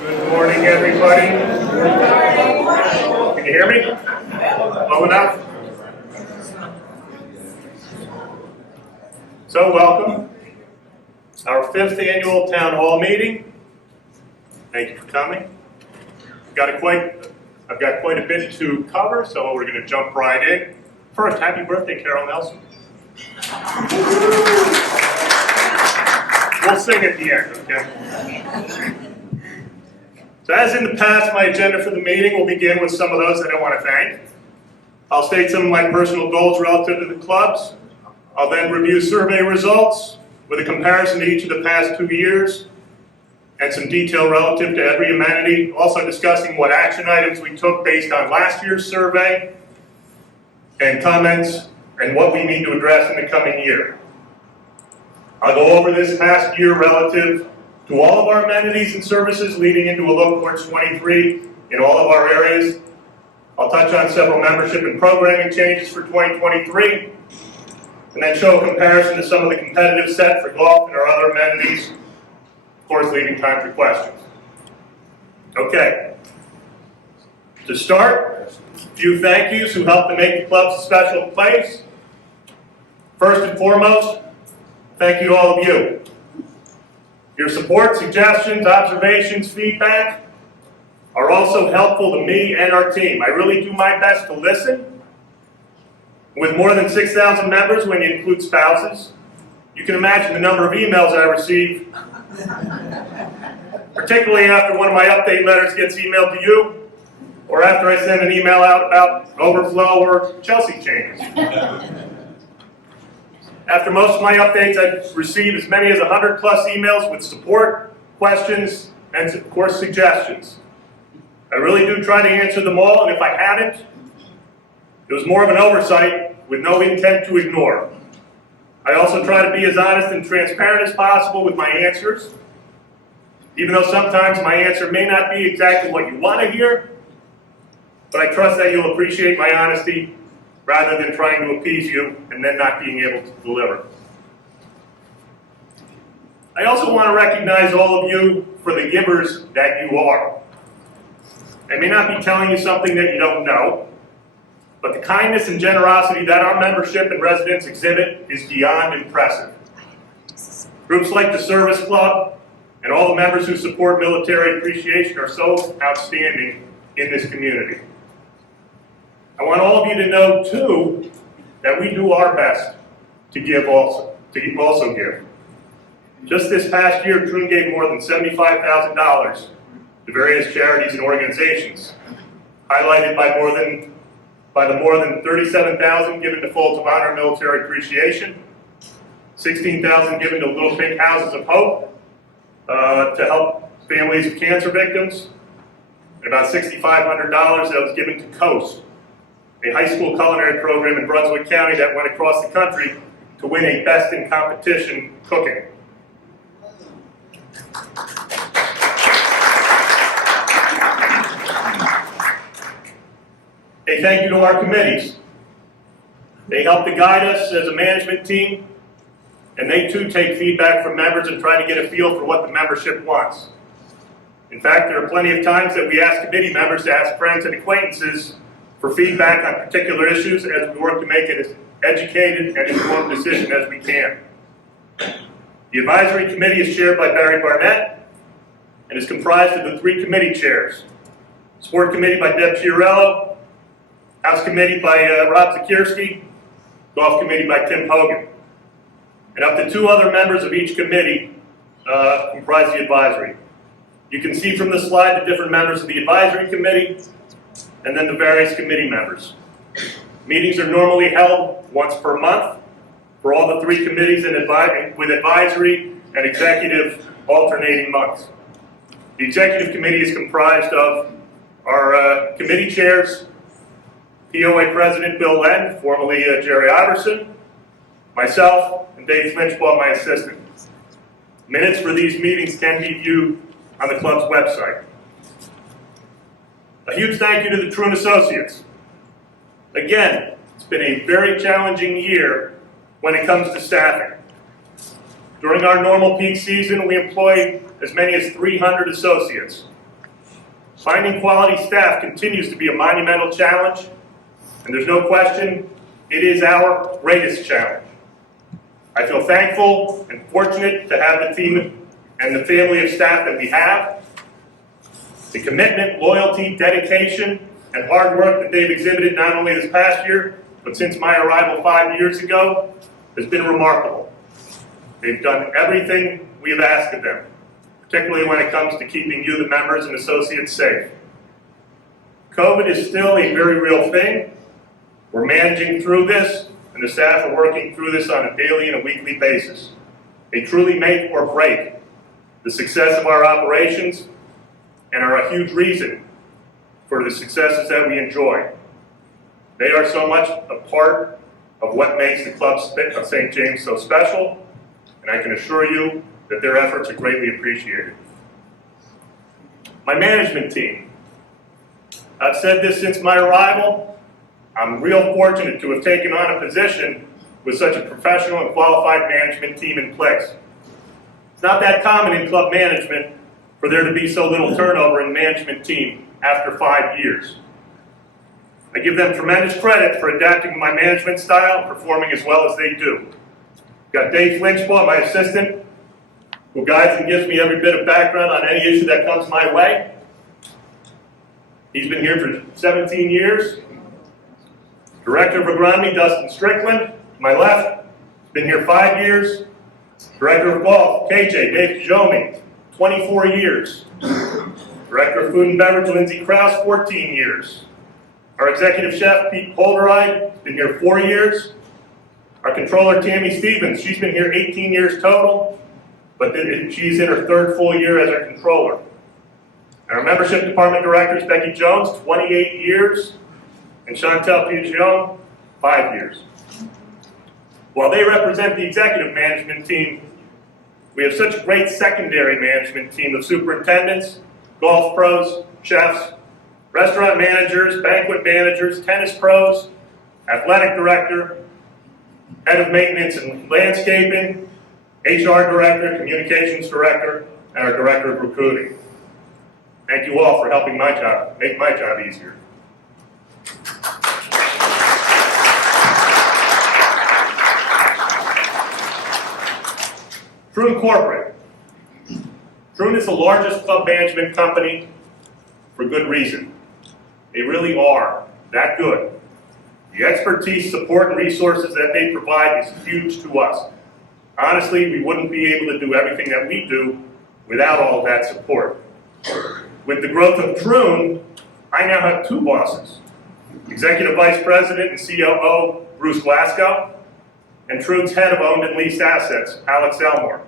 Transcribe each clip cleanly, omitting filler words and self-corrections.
Good morning, everybody. Can you hear me? Low enough? So, welcome. Our 5th annual town hall meeting. Thank you for coming. I've got quite a bit to cover, so we're going to jump right in. First, happy birthday, Carol Nelson. We'll sing at the end, okay? So as in the past, my agenda for the meeting will begin with some of those that I want to thank. I'll state some of my personal goals relative to the clubs. I'll then review survey results with a comparison to each of the past 2 years and some detail relative to every amenity, also discussing what action items we took based on last year's survey and comments and what we need to address in the coming year. I'll go over this past year relative to all of our amenities and services leading into a look towards 23 in all of our areas. I'll touch on several membership and programming changes for 2023, and then show a comparison to some of the competitive set for golf and our other amenities, of course leaving time for questions. Okay. To start, a few thank yous who helped to make the clubs a special place. First and foremost, thank you to all of you. Your support, suggestions, observations, feedback are also helpful to me and our team. I really do my best to listen. With more than 6,000 members, when you include spouses, you can imagine the number of emails I receive, particularly after one of my update letters gets emailed to you, or after I send an email out about overflow or Chelsea changes. After most of my updates, I've received as many as 100+ emails with support, questions, and of course suggestions. I really do try to answer them all, and if I hadn't, it was more of an oversight with no intent to ignore. I also try to be as honest and transparent as possible with my answers, even though sometimes my answer may not be exactly what you want to hear, but I trust that you'll appreciate my honesty rather than trying to appease you and then not being able to deliver. I also want to recognize all of you for the givers that you are. I may not be telling you something that you don't know, but the kindness and generosity that our membership and residents exhibit is beyond impressive. Groups like the Service Club and all the members who support military appreciation are so outstanding in this community. I want all of you to know, too, that we do our best to give also, give. Just this past year, Troon gave more than $75,000 to various charities and organizations, highlighted by the more than $37,000 given to Folds of Honor Military Appreciation, $16,000 given to Little Pink Houses of Hope to help families of cancer victims, and about $6,500 that was given to Coast, a high school culinary program in Brunswick County that went across the country to win a Best in Competition Cooking. A thank you to our committees. They help to guide us as a management team, and they too take feedback from members and try to get a feel for what the membership wants. In fact, there are plenty of times that we ask committee members to ask friends and acquaintances for feedback on particular issues as we work to make it as educated and informed decision as we can. The advisory committee is chaired by Barry Barnett and is comprised of the 3 committee chairs. Sport committee by Deb Chiarello, House committee by Rob Zakierski, Golf committee by Tim Hogan. And up to 2 other members of each committee comprise the advisory. You can see from the slide the different members of the advisory committee and then the various committee members. Meetings are normally held once per month for all the 3 committees and with advisory and executive alternating months. The executive committee is comprised of our committee chairs, POA President Bill Lenn, formerly Jerry Iverson, myself, and Dave Flinchbaugh, my assistant. Minutes for these meetings can be viewed on the club's website. A huge thank you to the Troon Associates. Again, it's been a very challenging year when it comes to staffing. During our normal peak season, we employ as many as 300 associates, Finding quality staff continues to be a monumental challenge, and there's no question it is our greatest challenge. I feel thankful and fortunate to have the team and the family of staff that we have. The commitment, loyalty, dedication, and hard work that they've exhibited not only this past year, but since my arrival 5 years ago, has been remarkable. They've done everything we have asked of them, particularly when it comes to keeping you, the members and associates, safe. COVID is still a very real thing. We're managing through this, and the staff are working through this on a daily and a weekly basis. They truly make or break the success of our operations and are a huge reason for the successes that we enjoy. They are so much a part of what makes the Club of St. James so special, and I can assure you that their efforts are greatly appreciated. My management team. I've said this since my arrival. I'm real fortunate to have taken on a position with such a professional and qualified management team in place. It's not that common in club management for there to be so little turnover in the management team after 5 years. I give them tremendous credit for adapting to my management style and performing as well as they do. Got Dave Flinchbaugh, my assistant, who guides and gives me every bit of background on any issue that comes my way. He's been here for 17 years. Director of Agronomy, Dustin Strickland, to my left, been here 5 years. Director of Golf, KJ, Dave Kajomi, 24 years. Director of Food and Beverage, Lindsay Krause, 14 years. Our executive chef, Pete Polderide, been here 4 years. Our controller, Tammy Stevens, she's been here 18 years total, but she's in her 3rd full year as our controller. And our membership department directors, Becky Jones, 28 years, and Chantel Pigeon, 5 years. While they represent the executive management team, we have such a great secondary management team of superintendents, golf pros, chefs, restaurant managers, banquet managers, tennis pros, athletic director, head of maintenance and landscaping, HR director, communications director, and our director of recruiting. Thank you all for helping make my job easier. Troon Corporate. Troon is the largest club management company for good reason. They really are that good. The expertise, support, and resources that they provide is huge to us. Honestly, we wouldn't be able to do everything that we do without all of that support. With the growth of Troon, I now have 2 bosses. Executive Vice President and COO, Bruce Glasgow, and Troon's head of owned and leased assets, Alex Elmore,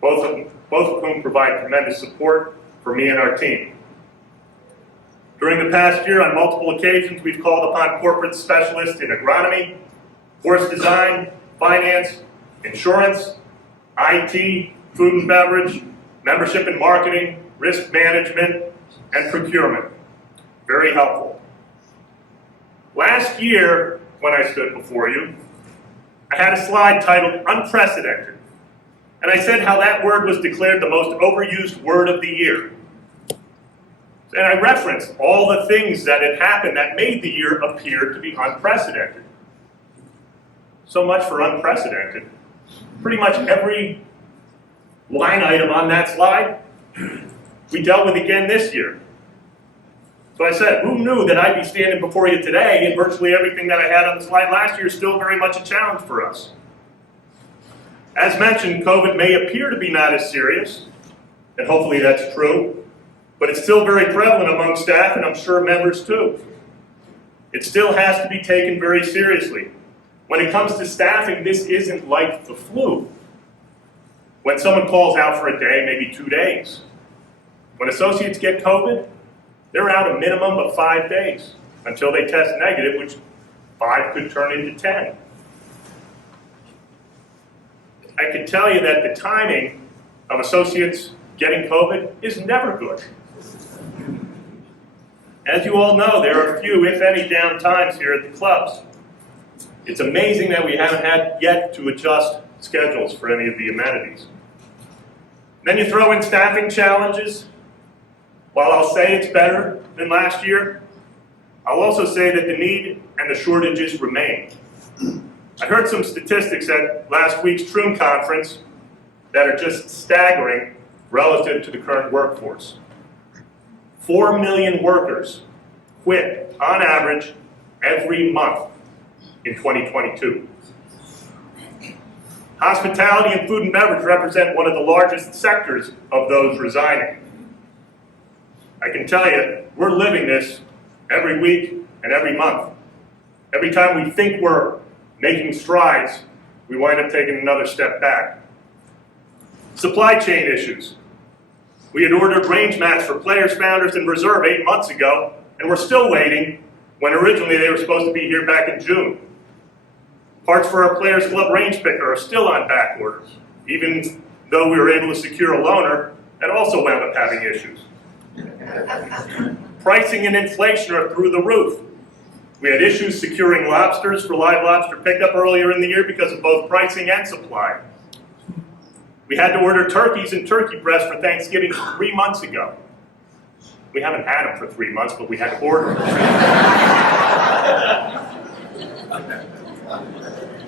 both of whom provide tremendous support for me and our team. During the past year, on multiple occasions, we've called upon corporate specialists in agronomy, course design, finance, insurance, IT, food and beverage, membership and marketing, risk management, and procurement. Very helpful. Last year, when I stood before you, I had a slide titled Unprecedented, and I said how that word was declared the most overused word of the year. And I referenced all the things that had happened that made the year appear to be unprecedented. So much for unprecedented. Pretty much every line item on that slide, we dealt with again this year. So I said, who knew that I'd be standing before you today and virtually everything that I had on the slide last year is still very much a challenge for us. As mentioned, COVID may appear to be not as serious, and hopefully that's true, but it's still very prevalent among staff, and I'm sure members too. It still has to be taken very seriously. When it comes to staffing, this isn't like the flu. When someone calls out for a day, maybe 2 days. When associates get COVID, they're out a minimum of 5 days until they test negative, which 5 could turn into 10. I can tell you that the timing of associates getting COVID is never good. As you all know, there are few, if any, down times here at the clubs. It's amazing that we haven't had yet to adjust schedules for any of the amenities. Then you throw in staffing challenges, While I'll say it's better than last year, I'll also say that the need and the shortages remain. I heard some statistics at last week's Troon conference that are just staggering relative to the current workforce. 4 million workers quit on average every month in 2022. Hospitality and food and beverage represent one of the largest sectors of those resigning. I can tell you, we're living this every week and every month. Every time we think we're making strides, we wind up taking another step back. Supply chain issues. We had ordered range mats for Players, Founders, and Reserve 8 months ago, and we're still waiting when originally they were supposed to be here back in June. Parts for our Players Club range picker are still on back orders, even though we were able to secure a loaner that also wound up having issues. Pricing and inflation are through the roof. We had issues securing lobsters for live lobster pickup earlier in the year because of both pricing and supply. We had to order turkeys and turkey breasts for Thanksgiving 3 months ago. We haven't had them for 3 months, but we had to order them.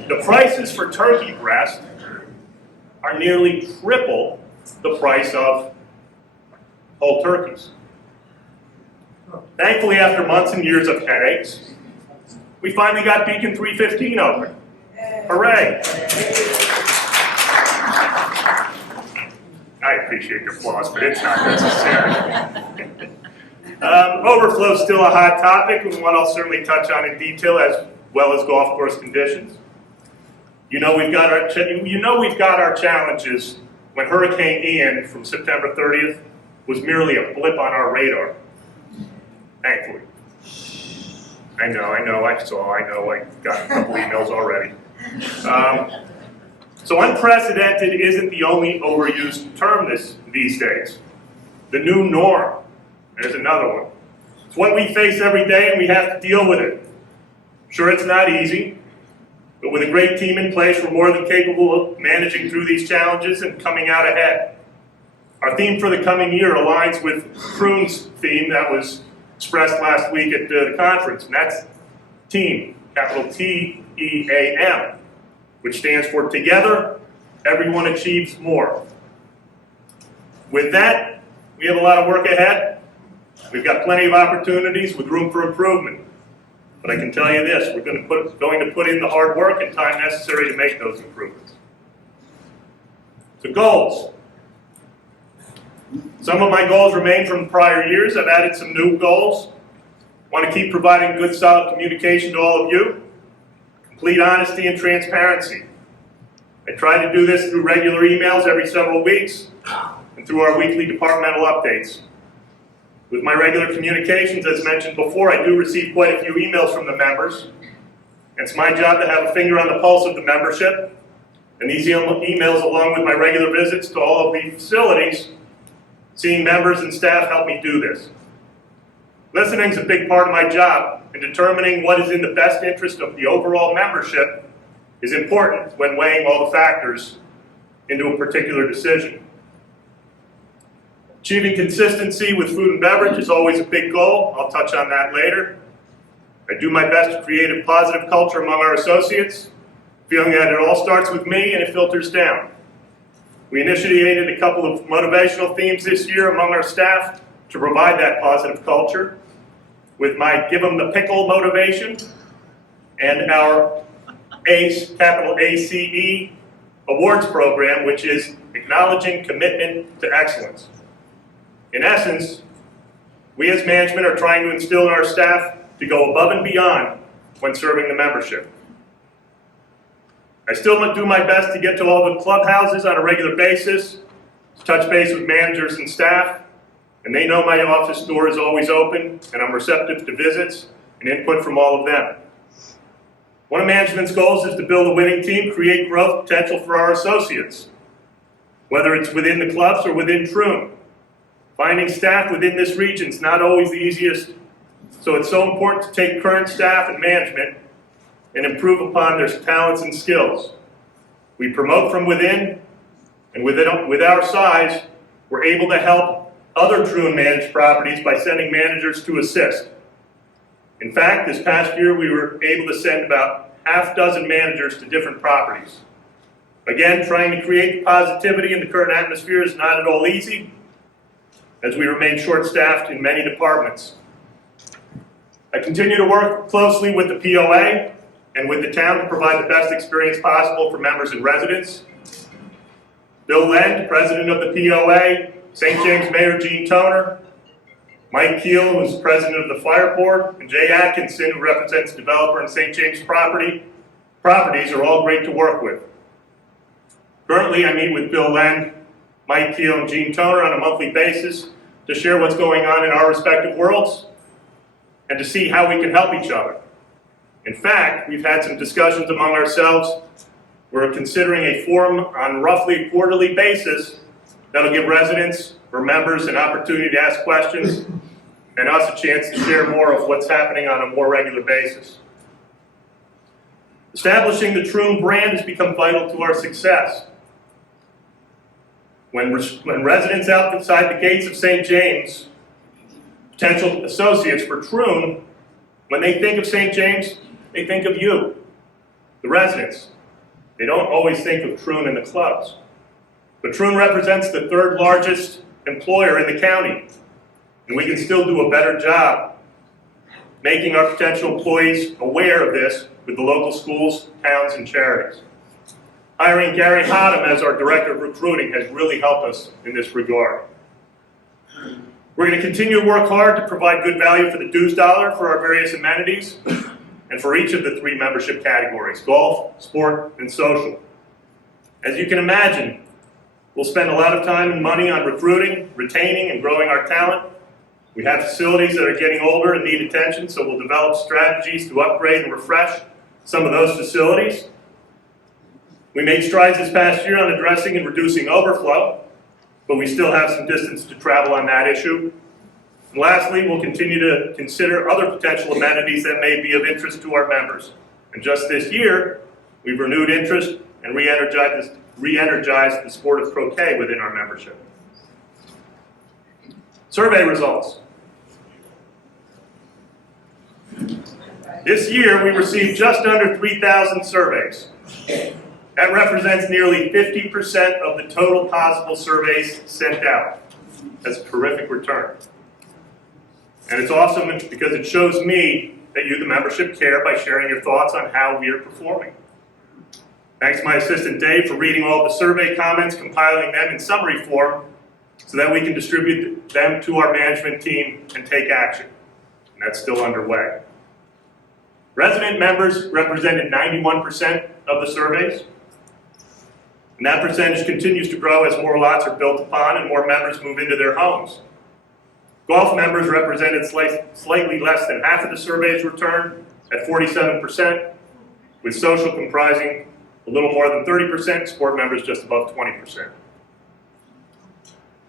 The prices for turkey breast are nearly triple the price of whole turkeys. Thankfully, after months and years of headaches, we finally got Beacon 315 open. Hooray! I appreciate your applause, but it's not necessary. Overflow is still a hot topic, and one I'll certainly touch on in detail, as well as golf course conditions. You know we've got our challenges when Hurricane Ian from September 30th was merely a blip on our radar. Thankfully. I know, I got a couple emails already. So unprecedented isn't the only overused term these days. The new norm, there's another one. It's what we face every day and we have to deal with it. Sure, it's not easy, but with a great team in place, we're more than capable of managing through these challenges and coming out ahead. Our theme for the coming year aligns with Troon's theme that was expressed last week at the conference, and that's TEAM, capital T-E-A-M, which stands for Together, Everyone Achieves More. With that, we have a lot of work ahead. We've got plenty of opportunities with room for improvement. But I can tell you this, we're going to put in the hard work and time necessary to make those improvements. So goals. Some of my goals remain from prior years. I've added some new goals. I want to keep providing good, solid communication to all of you. Complete honesty and transparency. I try to do this through regular emails every several weeks and through our weekly departmental updates. With my regular communications, as mentioned before, I do receive quite a few emails from the members. It's my job to have a finger on the pulse of the membership. And these emails, along with my regular visits to all of the facilities, seeing members and staff help me do this. Listening is a big part of my job, and determining what is in the best interest of the overall membership is important when weighing all the factors into a particular decision. Achieving consistency with food and beverage is always a big goal. I'll touch on that later. I do my best to create a positive culture among our associates, feeling that it all starts with me and it filters down. We initiated a couple of motivational themes this year among our staff to provide that positive culture with my Give 'em the Pickle motivation and our ACE, capital ACE, awards program, which is Acknowledging Commitment to Excellence. In essence, we as management are trying to instill in our staff to go above and beyond when serving the membership. I still do my best to get to all the clubhouses on a regular basis, to touch base with managers and staff, and they know my office door is always open, and I'm receptive to visits and input from all of them. One of management's goals is to build a winning team, create growth potential for our associates, whether it's within the clubs or within Troon. Finding staff within this region is not always the easiest, so it's so important to take current staff and management and improve upon their talents and skills. We promote from within, and with our size, we're able to help other Troon managed properties by sending managers to assist. In fact, this past year we were able to send about half dozen managers to different properties. Again, trying to create positivity in the current atmosphere is not at all easy, as we remain short-staffed in many departments. I continue to work closely with the POA and with the town to provide the best experience possible for members and residents. Bill Lend, president of the POA, St. James Mayor Gene Toner, Mike Keel, who's president of the Fire Board, and Jay Atkinson, who represents developer in St. James properties, are all great to work with. Currently, I meet with Bill Lend, Mike Keel, and Gene Toner on a monthly basis to share what's going on in our respective worlds and to see how we can help each other. In fact, we've had some discussions among ourselves. We're considering a forum on roughly a quarterly basis that'll give residents or members an opportunity to ask questions and us a chance to share more of what's happening on a more regular basis. Establishing the Troon brand has become vital to our success. When residents outside the gates of St. James, potential associates for Troon, when they think of St. James, they think of you, the residents. They don't always think of Troon and the clubs. But Troon represents the third largest employer in the county, and we can still do a better job making our potential employees aware of this with the local schools, towns, and charities. Hiring Gary Hotham as our Director of Recruiting has really helped us in this regard. We're going to continue to work hard to provide good value for the dues dollar for our various amenities and for each of the three membership categories: golf, sport, and social. As you can imagine, we'll spend a lot of time and money on recruiting, retaining, and growing our talent. We have facilities that are getting older and need attention, so we'll develop strategies to upgrade and refresh some of those facilities. We made strides this past year on addressing and reducing overflow, but we still have some distance to travel on that issue. And lastly, we'll continue to consider other potential amenities that may be of interest to our members. And just this year, we've renewed interest and re-energized the sport of croquet within our membership. Survey results. This year, we received just under 3,000 surveys. That represents nearly 50% of the total possible surveys sent out. That's a terrific return. And it's awesome because it shows me that you, the membership, care by sharing your thoughts on how we are performing. Thanks to my assistant Dave for reading all the survey comments, compiling them in summary form so that we can distribute them to our management team and take action. And that's still underway. Resident members represented 91% of the surveys. And that percentage continues to grow as more lots are built upon and more members move into their homes. Golf members represented slightly less than half of the surveys returned at 47%, with social comprising a little more than 30%, sport members just above 20%.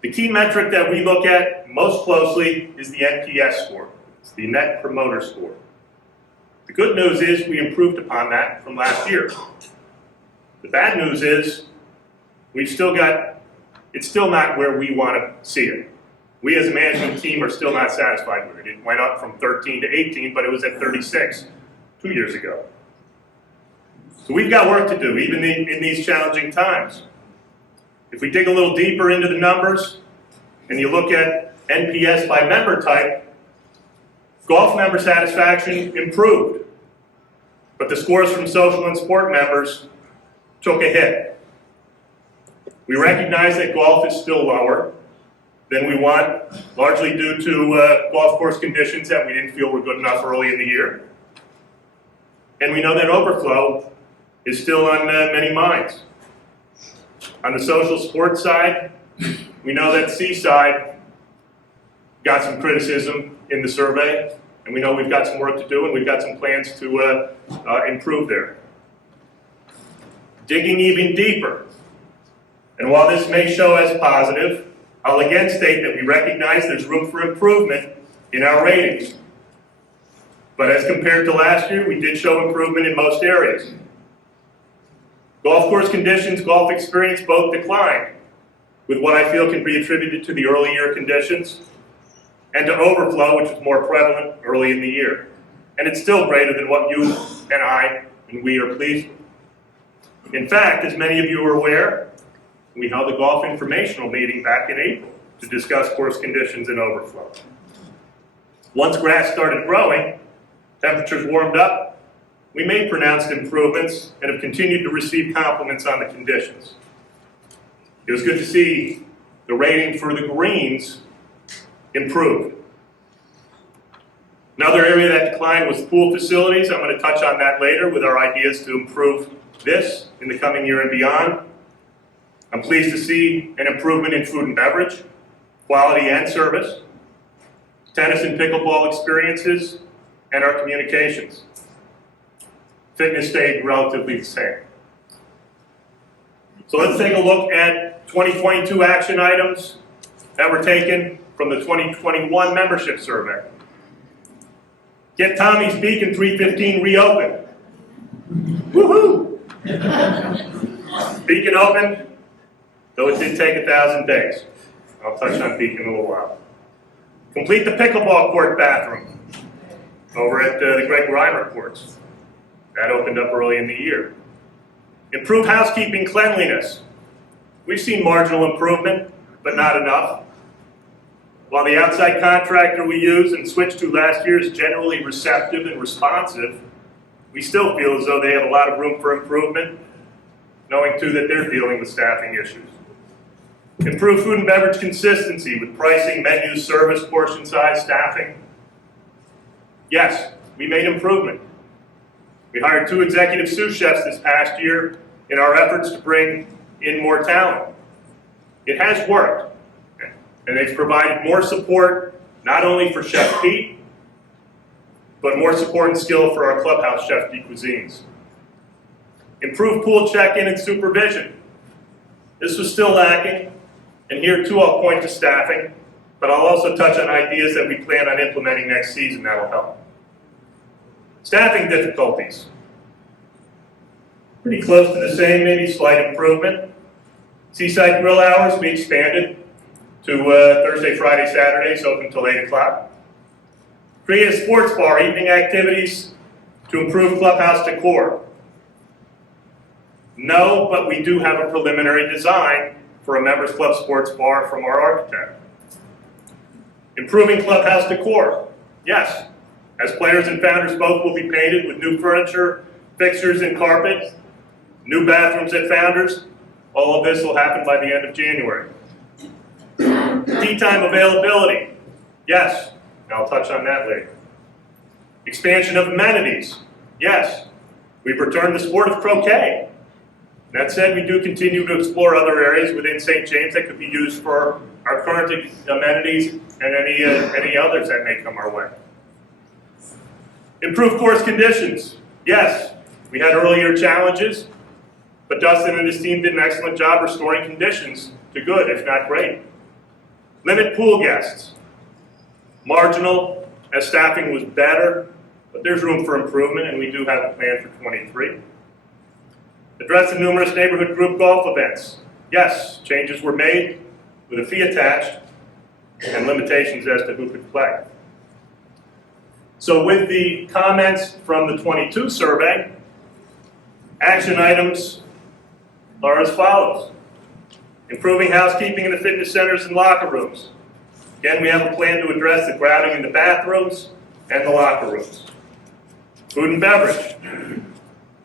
The key metric that we look at most closely is the NPS score. It's the Net Promoter Score. The good news is we improved upon that from last year. The bad news is it's still not where we want to see it. We as a management team are still not satisfied with it. It went up from 13 to 18, but it was at 36 2 years ago. So we've got work to do, even in these challenging times. If we dig a little deeper into the numbers, and you look at NPS by member type, golf member satisfaction improved, but the scores from social and sport members took a hit. We recognize that golf is still lower than we want, largely due to golf course conditions that we didn't feel were good enough early in the year. And we know that overflow is still on many minds. On the social sports side, we know that Seaside got some criticism in the survey, and we know we've got some work to do, and we've got some plans to improve there. Digging even deeper, and while this may show as positive, I'll again state that we recognize there's room for improvement in our ratings. But as compared to last year, we did show improvement in most areas. Golf course conditions, golf experience both declined. with what I feel can be attributed to the early year conditions, and to overflow, which was more prevalent early in the year. And it's still greater than what you and I and we are pleased with. In fact, as many of you are aware, we held a golf informational meeting back in April to discuss course conditions and overflow. Once grass started growing, temperatures warmed up, we made pronounced improvements and have continued to receive compliments on the conditions. It was good to see the rating for the greens improve. Another area that declined was pool facilities. I'm going to touch on that later with our ideas to improve this in the coming year and beyond. I'm pleased to see an improvement in food and beverage, quality and service, tennis and pickleball experiences, and our communications. Fitness stayed relatively the same. So let's take a look at 2022 action items that were taken from the 2021 membership survey. Get Tommy's Beacon 315 reopened. Woohoo! Beacon opened, though it did take 1,000 days. I'll touch on Beacon in a little while. Complete the pickleball court bathroom over at the Greg Reimer courts. That opened up early in the year. Improve housekeeping cleanliness. We've seen marginal improvement, but not enough. While the outside contractor we used and switched to last year is generally receptive and responsive, we still feel as though they have a lot of room for improvement, knowing too that they're dealing with staffing issues. Improve food and beverage consistency with pricing, menus, service, portion size, staffing. Yes, we made improvement. We hired 2 executive sous chefs this past year in our efforts to bring in more talent. It has worked, and they've provided more support, not only for Chef Pete, but more support and skill for our clubhouse chef de cuisines. Improve pool check-in and supervision. This was still lacking, and here too I'll point to staffing, but I'll also touch on ideas that we plan on implementing next season that will help. Staffing difficulties. Pretty close to the same, maybe slight improvement. Seaside grill hours, we expanded to Thursday, Friday, Saturdays, open until 8 o'clock. Create a sports bar, evening activities to improve clubhouse decor. No, but we do have a preliminary design for a members club sports bar from our architect. Improving clubhouse decor. Yes, as players and founders both will be painted with new furniture, fixtures, and carpet, new bathrooms at founders. All of this will happen by the end of January. Tea time availability. Yes, and I'll touch on that later. Expansion of amenities. Yes, we've returned the sport of croquet. That said, we do continue to explore other areas within St. James that could be used for our current amenities and any others that may come our way. Improve course conditions. Yes, we had earlier challenges, but Dustin and his team did an excellent job restoring conditions to good, if not great. Limit pool guests. Marginal, as staffing was better, but there's room for improvement, and we do have a plan for 23. Address the numerous neighborhood group golf events. Yes, changes were made with a fee attached and limitations as to who could play. So with the comments from the 22 survey, action items are as follows. Improving housekeeping in the fitness centers and locker rooms. Again, we have a plan to address the crowding in the bathrooms and the locker rooms. Food and beverage.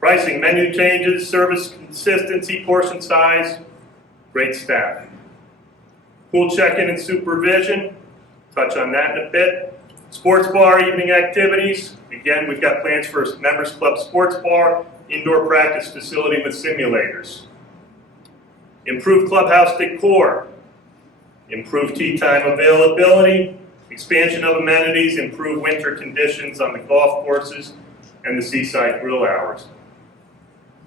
Pricing, menu changes, service consistency, portion size, great staff. Pool check-in and supervision, touch on that in a bit. Sports bar, evening activities. Again, we've got plans for a members club sports bar, indoor practice facility with simulators. Improve clubhouse decor. Improve tea time availability. Expansion of amenities, improve winter conditions on the golf courses and the seaside grill hours.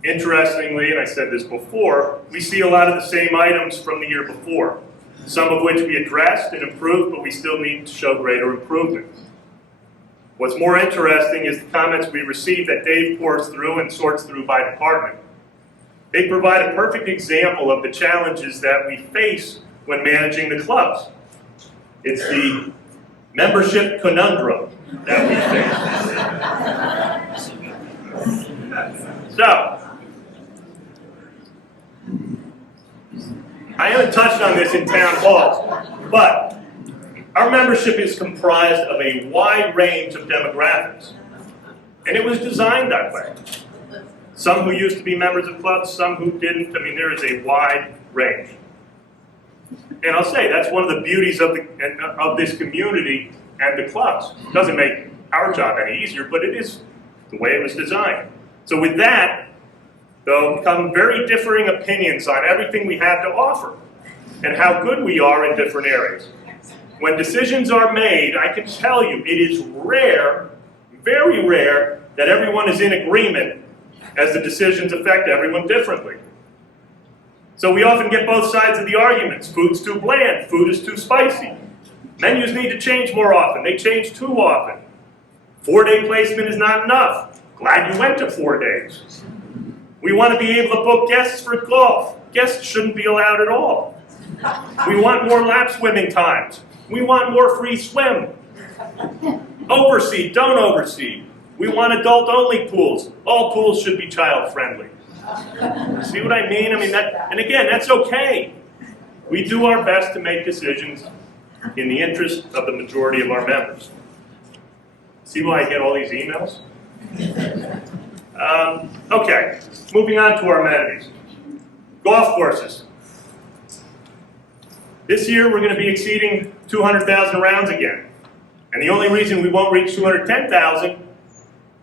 Interestingly, and I said this before, we see a lot of the same items from the year before, some of which we addressed and improved, but we still need to show greater improvement. What's more interesting is the comments we received that Dave pours through and sorts through by department. They provide a perfect example of the challenges that we face when managing the clubs. It's the membership conundrum that we face. So, I haven't touched on this in town halls, but our membership is comprised of a wide range of demographics, and it was designed that way. Some who used to be members of clubs, some who didn't. I mean, there is a wide range. And I'll say, that's one of the beauties of this community and the clubs. It doesn't make our job any easier, but it is the way it was designed. So with that, though, come very differing opinions on everything we have to offer and how good we are in different areas. When decisions are made, I can tell you, it is rare, very rare, that everyone is in agreement as the decisions affect everyone differently. So we often get both sides of the arguments. Food's too bland, food is too spicy. Menus need to change more often, they change too often. 4-day placement is not enough. Glad you went to 4 days. We want to be able to book guests for golf. Guests shouldn't be allowed at all. We want more lap swimming times. We want more free swim. Overseed, don't overseed. We want adult-only pools. All pools should be child-friendly. See what I mean? I mean, and again, that's okay. We do our best to make decisions in the interest of the majority of our members. See why I get all these emails? Okay, moving on to our amenities. Golf courses. This year we're going to be exceeding 200,000 rounds again. And the only reason we won't reach 210,000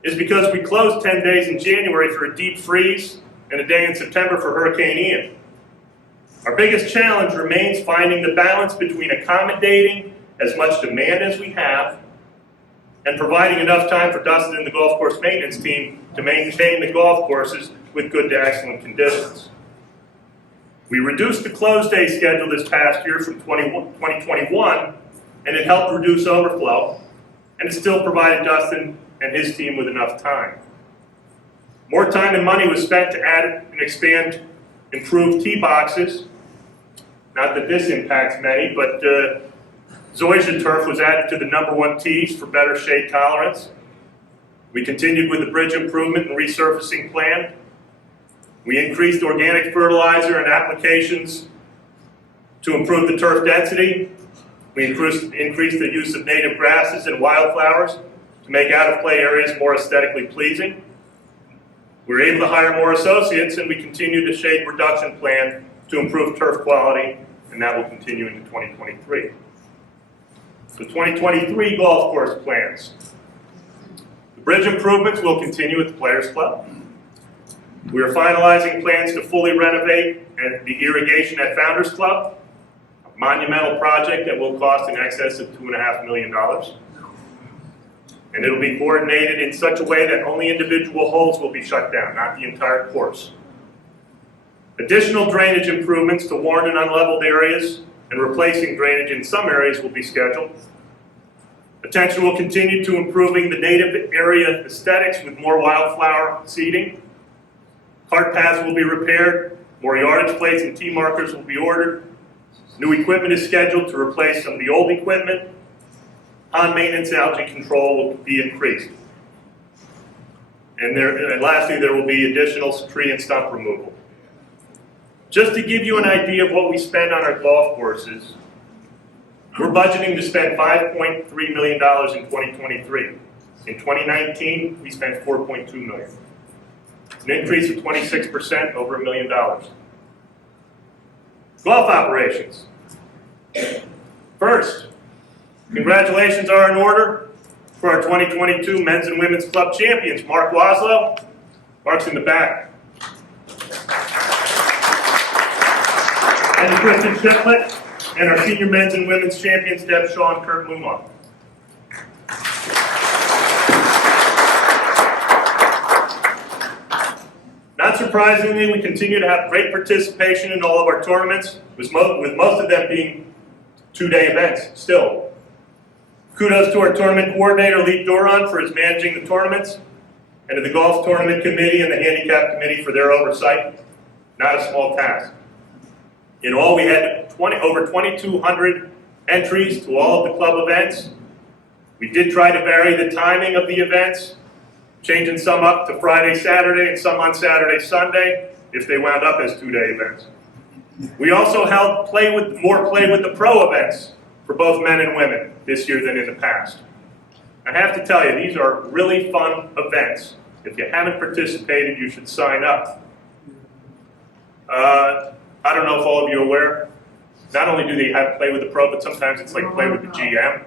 is because we closed 10 days in January for a deep freeze and a day in September for Hurricane Ian. Our biggest challenge remains finding the balance between accommodating as much demand as we have and providing enough time for Dustin and the golf course maintenance team to maintain the golf courses with good to excellent conditions. We reduced the close day schedule this past year from 2021, and it helped reduce overflow, and it still provided Dustin and his team with enough time. More time and money was spent to add and expand improved tee boxes. Not that this impacts many, but Zoysia turf was added to the #1 tees for better shade tolerance. We continued with the bridge improvement and resurfacing plan. We increased organic fertilizer and applications to improve the turf density. We increased the use of native grasses and wildflowers to make out-of-play areas more aesthetically pleasing. We were able to hire more associates, and we continued the shade reduction plan to improve turf quality, and that will continue into 2023. So 2023 golf course plans. The bridge improvements will continue at the Players Club. We are finalizing plans to fully renovate the irrigation at Founders Club, a monumental project that will cost in excess of $2.5 million. And it'll be coordinated in such a way that only individual holes will be shut down, not the entire course. Additional drainage improvements to worn and unleveled areas and replacing drainage in some areas will be scheduled. Attention will continue to improving the native area aesthetics with more wildflower seeding. Cart paths will be repaired, more yardage plates and tee markers will be ordered. New equipment is scheduled to replace some of the old equipment. Pond maintenance and algae control will be increased. And lastly, there will be additional tree and stump removal. Just to give you an idea of what we spend on our golf courses, we're budgeting to spend $5.3 million in 2023. In 2019, we spent $4.2 million. It's an increase of 26%, over $1 million. Golf operations. First, congratulations are in order for our 2022 Men's and Women's Club champions, Mark Waslow. Mark's in the back. And Kristen Shiplett, and our senior men's and women's champions, Deb Shaw and Kurt Mumon. Not surprisingly, we continue to have great participation in all of our tournaments, with most of them being 2-day events still. Kudos to our tournament coordinator, Lee Duran, for his managing the tournaments, and to the golf tournament committee and the handicap committee for their oversight. Not a small task. In all, we had over 2,200 entries to all of the club events. We did try to vary the timing of the events, changing some up to Friday, Saturday, and some on Saturday, Sunday, if they wound up as two-day events. We also held more play with the pro events for both men and women this year than in the past. I have to tell you, these are really fun events. If you haven't participated, you should sign up. I don't know if all of you are aware, not only do they have play with the pro, but sometimes it's like play with the GM.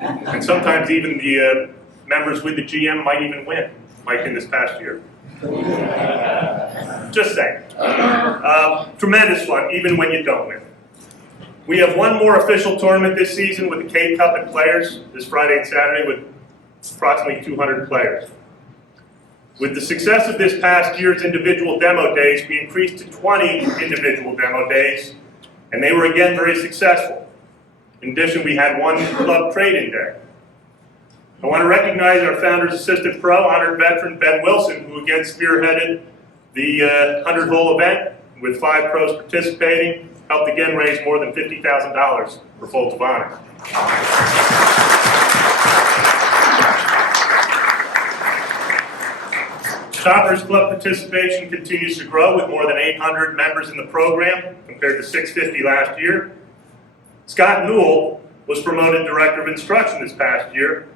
And sometimes even the members with the GM might even win, like in this past year. Just saying. Tremendous fun, even when you don't win. We have one more official tournament this season with the K Cup and players this Friday and Saturday with approximately 200 players. With the success of this past year's individual demo days, we increased to 20 individual demo days, and they were again very successful. In addition, we had one club trade-in day. I want to recognize our Founders Assistant Pro, honored veteran Ben Wilson, who again spearheaded the 100-hole event with 5 pros participating, helped again raise more than $50,000 for Folds of Honor. Shoppers Club participation continues to grow with more than 800 members in the program compared to 650 last year. Scott Newell was promoted Director of Instruction this past year.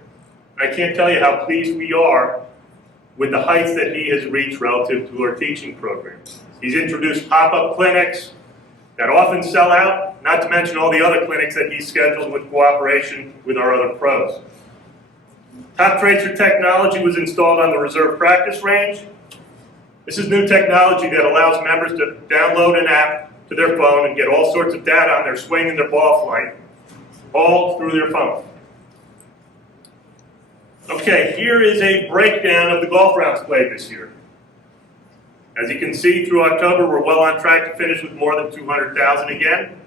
I can't tell you how pleased we are with the heights that he has reached relative to our teaching program. He's introduced pop-up clinics that often sell out, not to mention all the other clinics that he's scheduled with cooperation with our other pros. Top Tracer technology was installed on the reserve practice range. This is new technology that allows members to download an app to their phone and get all sorts of data on their swing and their ball flight, all through their phone. Okay, here is a breakdown of the golf rounds played this year. As you can see, through October, we're well on track to finish with more than 200,000 again.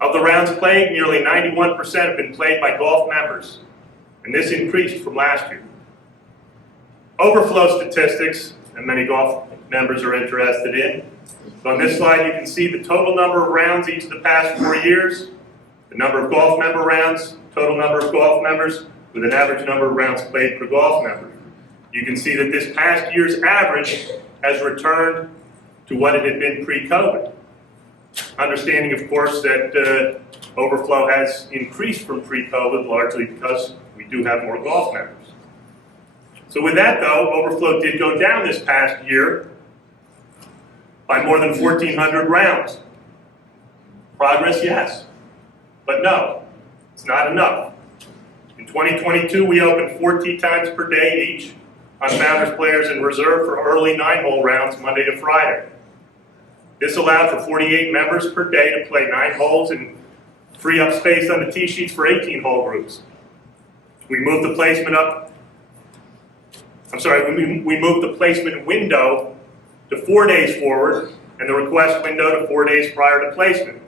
Of the rounds played, nearly 91% have been played by golf members, and this increased from last year. Overflow statistics, and many golf members are interested in. So on this slide, you can see the total number of rounds each of the past 4 years, the number of golf member rounds, total number of golf members, with an average number of rounds played per golf member. You can see that this past year's average has returned to what it had been pre-COVID. Understanding, of course, that overflow has increased from pre-COVID largely because we do have more golf members. So with that, though, overflow did go down this past year by more than 1,400 rounds. Progress, yes, but no, it's not enough. In 2022, we opened 14 times per day each on Founders players in reserve for early 9-hole rounds Monday to Friday. This allowed for 48 members per day to play 9 holes and free up space on the tee sheets for 18-hole groups. We moved the placement we moved the placement window to 4 days forward and the request window to 4 days prior to placement.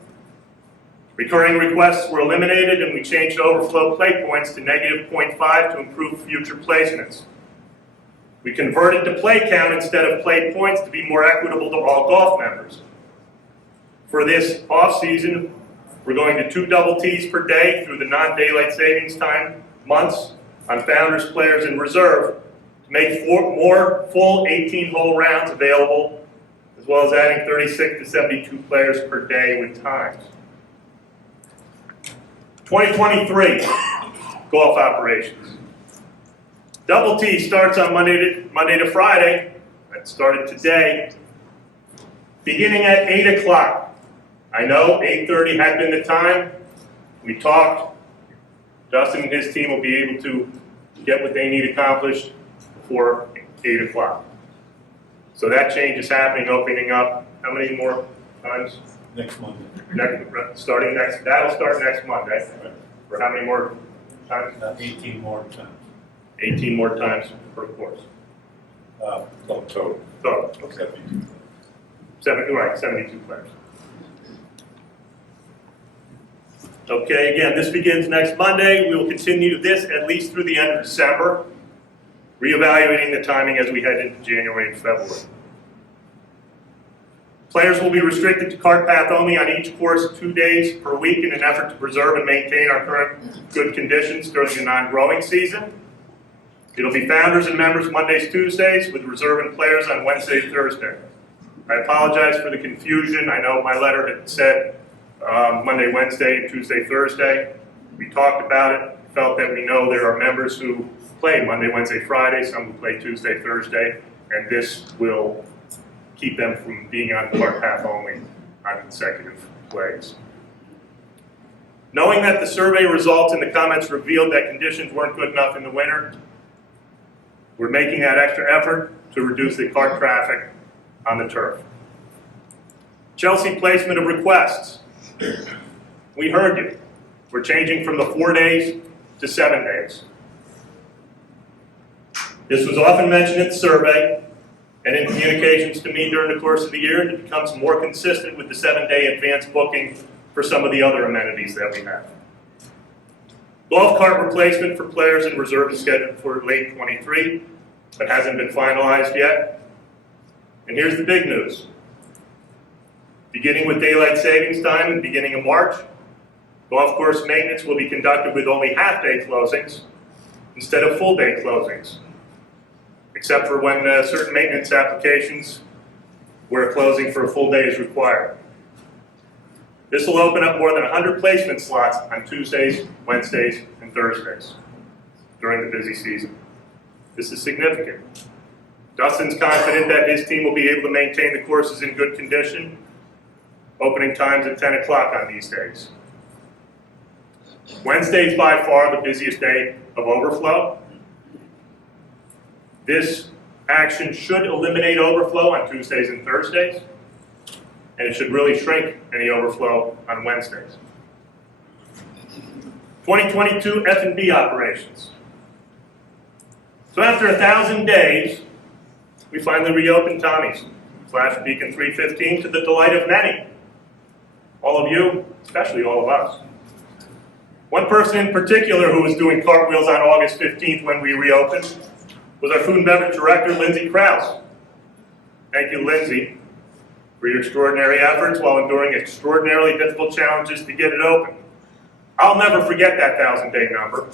Recurring requests were eliminated and we changed overflow play points to -0.5 to improve future placements. We converted to play count instead of play points to be more equitable to all golf members. For this off-season, we're going to 2 double tees per day through the non-daylight savings time months on Founders players in reserve to make more full 18-hole rounds available, as well as adding 36 to 72 players per day with times. 2023 golf operations. Double T starts on Monday to Friday. That started today, beginning at 8 o'clock. I know 8:30 had been the time. We talked. Justin and his team will be able to get what they need accomplished before 8 o'clock. So that change is happening, opening up. How many more times? Next Monday. That'll start next Monday. For how many more times? 18 more times. 18 more times per course. Total. Okay. 72 players. Okay, again, this begins next Monday. We will continue this at least through the end of December, reevaluating the timing as we head into January and February. Players will be restricted to cart path only on each course 2 days per week in an effort to preserve and maintain our current good conditions during the non-growing season. It'll be founders and members Mondays, Tuesdays, with reserve and players on Wednesday, Thursday. I apologize for the confusion. I know my letter had said Monday, Wednesday, and Tuesday, Thursday. We talked about it, felt that we know there are members who play Monday, Wednesday, Friday, some who play Tuesday, Thursday, and this will keep them from being on cart path only on consecutive plays. Knowing that the survey results and the comments revealed that conditions weren't good enough in the winter, we're making that extra effort to reduce the cart traffic on the turf. Chelsea placement of requests. We heard you. We're changing from the 4 days to 7 days. This was often mentioned in the survey and in communications to me during the course of the year, and it becomes more consistent with the 7-day advance booking for some of the other amenities that we have. Golf cart replacement for players in reserve is scheduled for late 23, but hasn't been finalized yet. And here's the big news. Beginning with daylight savings time and beginning of March, golf course maintenance will be conducted with only half-day closings instead of full-day closings, except for when certain maintenance applications where closing for a full day is required. This will open up more than 100 placement slots on Tuesdays, Wednesdays, and Thursdays during the busy season. This is significant. Dustin's confident that his team will be able to maintain the courses in good condition, opening times at 10 o'clock on these days. Wednesday is by far the busiest day of overflow. This action should eliminate overflow on Tuesdays and Thursdays, and it should really shrink any overflow on Wednesdays. 2022 F&B operations. So after 1,000 days, we finally reopened Tommy's / Beacon 315 to the delight of many. All of you, especially all of us. One person in particular who was doing cartwheels on August 15th when we reopened was our food and beverage director, Lindsay Krause. Thank you, Lindsay, for your extraordinary efforts while enduring extraordinarily difficult challenges to get it open. I'll never forget that 1,000-day number.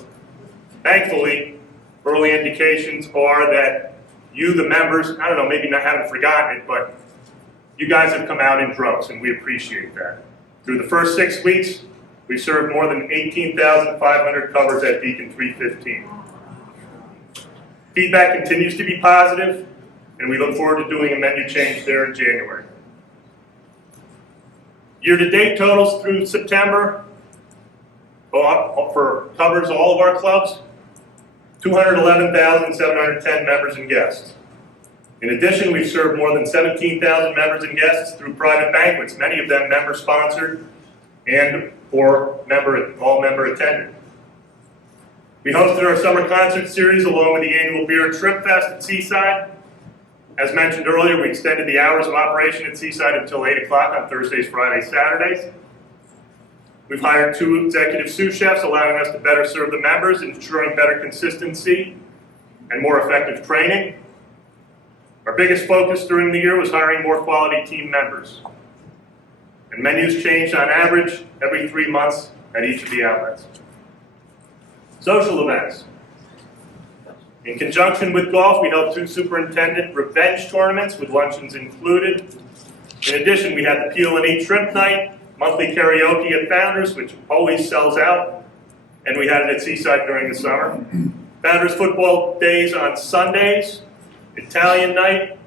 Thankfully, early indications are that you, the members, I don't know, maybe not haven't forgotten it, but you guys have come out in droves, and we appreciate that. Through the first 6 weeks, we served more than 18,500 covers at Beacon 315. Feedback continues to be positive, and we look forward to doing a menu change there in January. Year-to-date totals through September for covers all of our clubs, 211,710 members and guests. In addition, we've served more than 17,000 members and guests through private banquets, many of them member-sponsored and or all-member attended. We hosted our summer concert series along with the annual Beer and Shrimp Fest at Seaside. As mentioned earlier, we extended the hours of operation at Seaside until 8 o'clock on Thursdays, Fridays, Saturdays. We've hired 2 executive sous chefs, allowing us to better serve the members, ensuring better consistency and more effective training. Our biggest focus during the year was hiring more quality team members. And menus changed on average every 3 months at each of the outlets. Social events. In conjunction with golf, we held 2 superintendent revenge tournaments with luncheons included. In addition, we had the Peel and Eat Shrimp Night, monthly karaoke at Founders, which always sells out, and we had it at Seaside during the summer. Founders football days on Sundays, Italian night.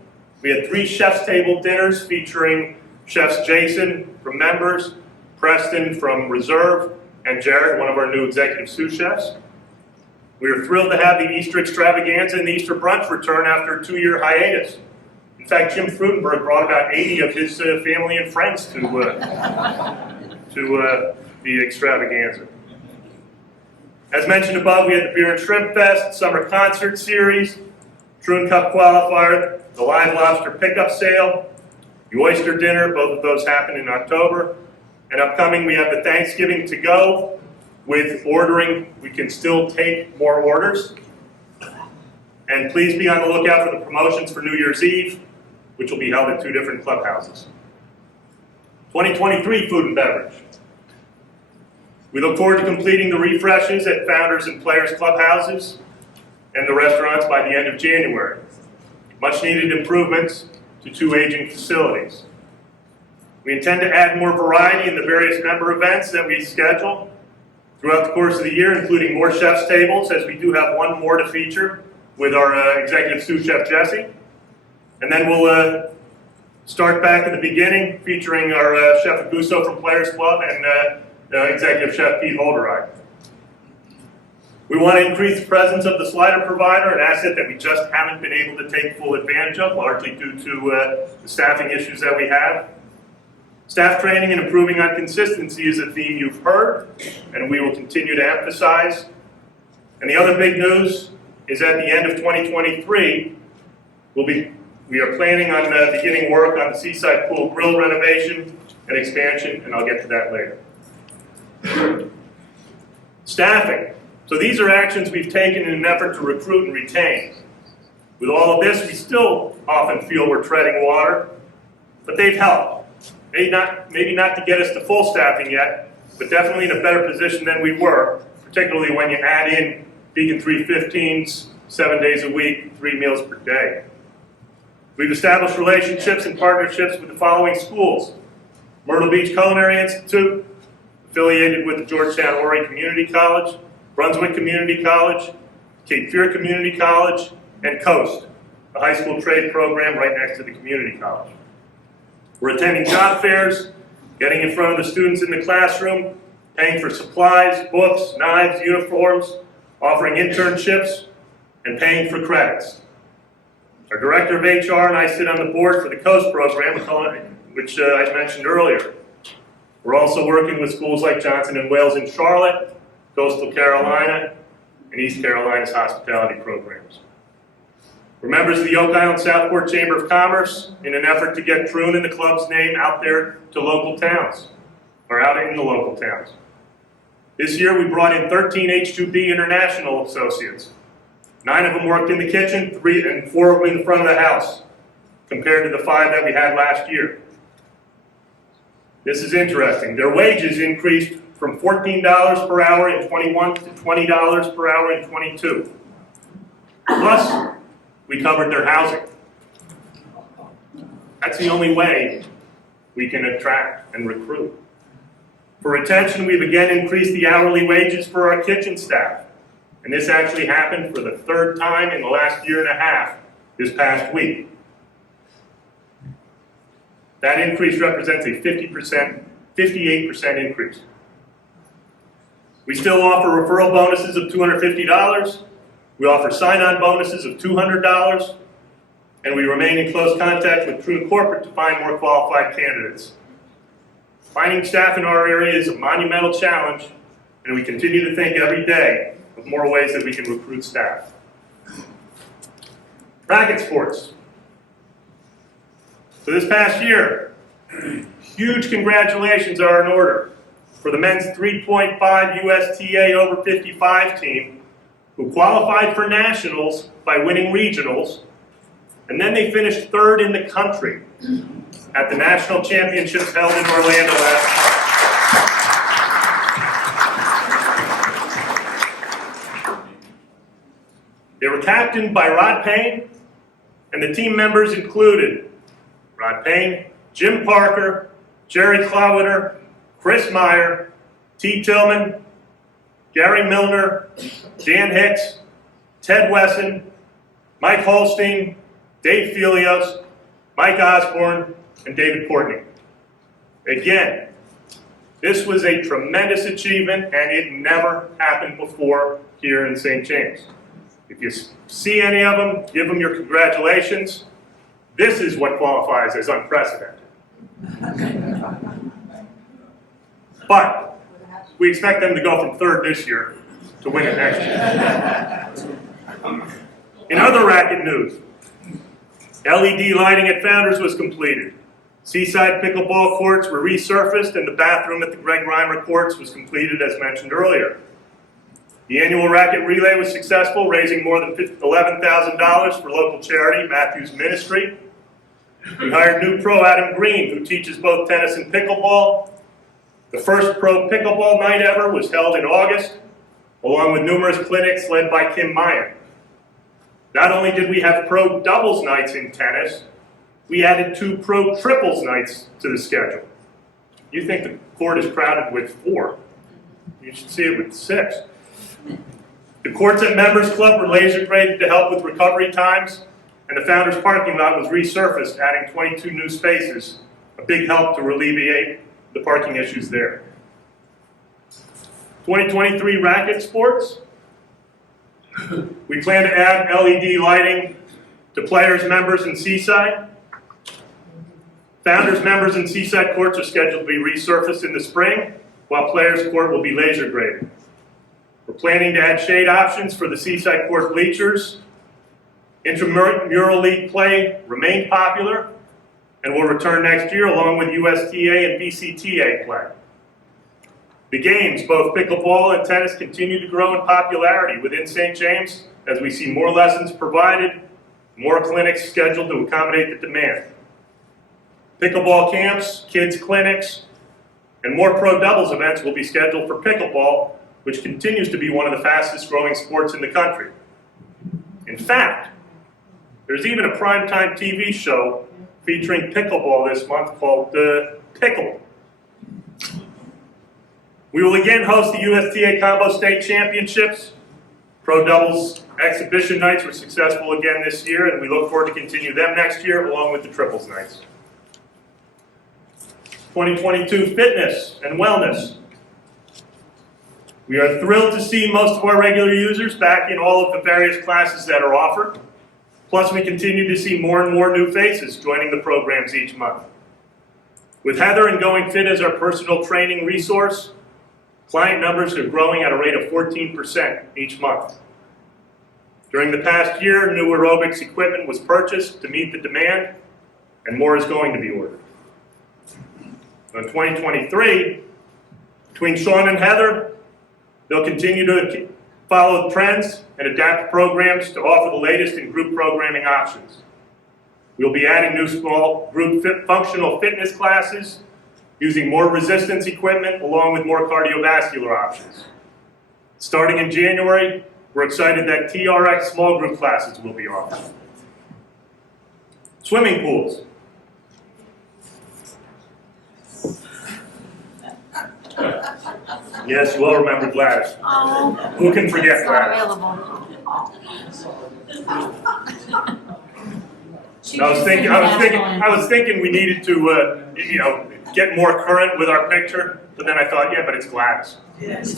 We had 3 chef's table dinners featuring chefs Jason from members, Preston from reserve, and Jared, one of our new executive sous chefs. We are thrilled to have the Easter extravaganza and the Easter brunch return after a 2-year hiatus. In fact, Jim Frudenberg brought about 80 of his family and friends to the extravaganza. As mentioned above, we had the Beer and Shrimp Fest, Summer Concert Series, Troon Cup Qualifier, the Live Lobster Pickup Sale, the Oyster Dinner, both of those happen in October. And upcoming, we have the Thanksgiving to go. With ordering, we can still take more orders. And please be on the lookout for the promotions for New Year's Eve, which will be held at 2 different clubhouses. 2023 food and beverage. We look forward to completing the refreshes at Founders and Players Clubhouses and the restaurants by the end of January. Much needed improvements to 2 aging facilities. We intend to add more variety in the various member events that we schedule throughout the course of the year, including more chef's tables, as we do have one more to feature with our executive sous chef Jesse. And then we'll start back at the beginning, featuring our Chef Aguso from Players Club and Executive Chef Pete Holderide. We want to increase the presence of the slider provider, an asset that we just haven't been able to take full advantage of, largely due to the staffing issues that we have. Staff training and improving on consistency is a theme you've heard, and we will continue to emphasize. And the other big news is at the end of 2023, we are planning on beginning work on the Seaside Pool Grill renovation and expansion, and I'll get to that later. Staffing. So these are actions we've taken in an effort to recruit and retain. With all of this, we still often feel we're treading water, but they've helped. Maybe not to get us to full staffing yet, but definitely in a better position than we were, particularly when you add in Beacon 315s, 7 days a week, 3 meals per day. We've established relationships and partnerships with the following schools: Myrtle Beach Culinary Institute, affiliated with the Georgetown Horry Community College, Brunswick Community College, Cape Fear Community College, and Coast, a high school trade program right next to the community college. We're attending job fairs, getting in front of the students in the classroom, paying for supplies, books, knives, uniforms, offering internships, and paying for credits. Our Director of HR and I sit on the board for the Coast program, which I mentioned earlier. We're also working with schools like Johnson & Wales in Charlotte, Coastal Carolina, and East Carolina's hospitality programs. We're members of the Oak Island Southport Chamber of Commerce in an effort to get Troon and the club's name out there to local towns, or out in the local towns. This year we brought in 13 H2B international associates. 9 of them worked in the kitchen, 4 of them in the front of the house, compared to the 5 that we had last year. This is interesting. Their wages increased from $14 per hour in 21 to $20 per hour in 22. Plus, we covered their housing. That's the only way we can attract and recruit. For retention, we've again increased the hourly wages for our kitchen staff. And this actually happened for the 3rd time in the last year and a half this past week. That increase represents a 58% increase. We still offer referral bonuses of $250. We offer sign-on bonuses of $200, and we remain in close contact with Troon Corporate to find more qualified candidates. Finding staff in our area is a monumental challenge, and we continue to think every day of more ways that we can recruit staff. Racquet Sports. So this past year, huge congratulations are in order for the men's 3.5 USTA over 55 team, who qualified for nationals by winning regionals, and then they finished 3rd in the country at the national championships held in Orlando last year. They were captained by Rod Payne, and the team members included Rod Payne, Jim Parker, Jerry Clowiter, Chris Meyer, T. Tillman, Gary Milner, Dan Hicks, Ted Wesson, Mike Holstein, Dave Felios, Mike Osborne, and David Portney. Again, this was a tremendous achievement, and it never happened before here in St. James. If you see any of them, give them your congratulations. This is what qualifies as unprecedented. But we expect them to go from 3rd this year to win it next year. In other racket news, LED lighting at Founders was completed. Seaside pickleball courts were resurfaced, and the bathroom at the Greg Reimer courts was completed as mentioned earlier. The annual racket relay was successful, raising more than $11,000 for local charity, Matthews Ministry. We hired new pro Adam Green, who teaches both tennis and pickleball. The first pro pickleball night ever was held in August, along with numerous clinics led by Kim Meyer. Not only did we have pro doubles nights in tennis, we added 2 pro triples nights to the schedule. You think the court is crowded with 4. You should see it with 6. The courts at Members Club were laser graded to help with recovery times, and the Founders parking lot was resurfaced, adding 22 new spaces, a big help to alleviate the parking issues there. 2023 Racquet Sports. We plan to add LED lighting to players, members, and Seaside. Founders, members, and Seaside courts are scheduled to be resurfaced in the spring, while players' court will be laser graded. We're planning to add shade options for the Seaside court bleachers. Intramural league play remained popular and will return next year along with USTA and BCTA play. The games, both pickleball and tennis, continue to grow in popularity within St. James as we see more lessons provided, more clinics scheduled to accommodate the demand. Pickleball camps, kids clinics, and more pro doubles events will be scheduled for pickleball, which continues to be one of the fastest growing sports in the country. In fact, there's even a primetime TV show featuring pickleball this month called Pickle. We will again host the USTA Combo State Championships. Pro doubles exhibition nights were successful again this year, and we look forward to continue them next year along with the triples nights. 2022 fitness and wellness. We are thrilled to see most of our regular users back in all of the various classes that are offered. Plus, we continue to see more and more new faces joining the programs each month. With Heather and Going Fit as our personal training resource, client numbers are growing at a rate of 14% each month. During the past year, new aerobics equipment was purchased to meet the demand, and more is going to be ordered. In 2023, between Sean and Heather, they'll continue to follow trends and adapt programs to offer the latest in group programming options. We'll be adding new small group functional fitness classes, using more resistance equipment along with more cardiovascular options. Starting in January, we're excited that TRX small group classes will be offered. Swimming pools. Yes, you all remember Gladys. Who can forget Gladys? I was thinking we needed to, get more current with our picture, but then I thought, yeah, but it's Gladys. Yes.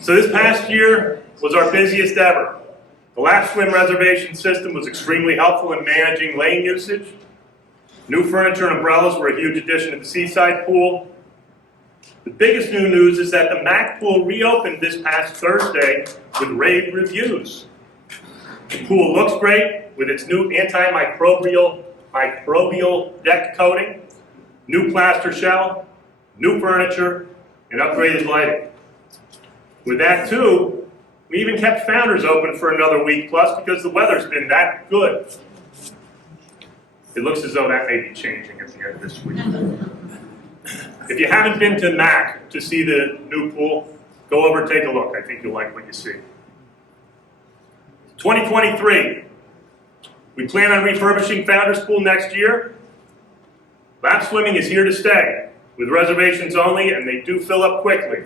So this past year was our busiest ever. The lap swim reservation system was extremely helpful in managing lane usage. New furniture and umbrellas were a huge addition to the Seaside pool. The biggest new news is that the MAC pool reopened this past Thursday with rave reviews. The pool looks great with its new antimicrobial deck coating, new plaster shell, new furniture, and upgraded lighting. With that too, we even kept Founders open for another week plus because the weather's been that good. It looks as though that may be changing at the end of this week. If you haven't been to MAC to see the new pool, go over and take a look. I think you'll like what you see. 2023, we plan on refurbishing Founders Pool next year. Lap swimming is here to stay, with reservations only, and they do fill up quickly.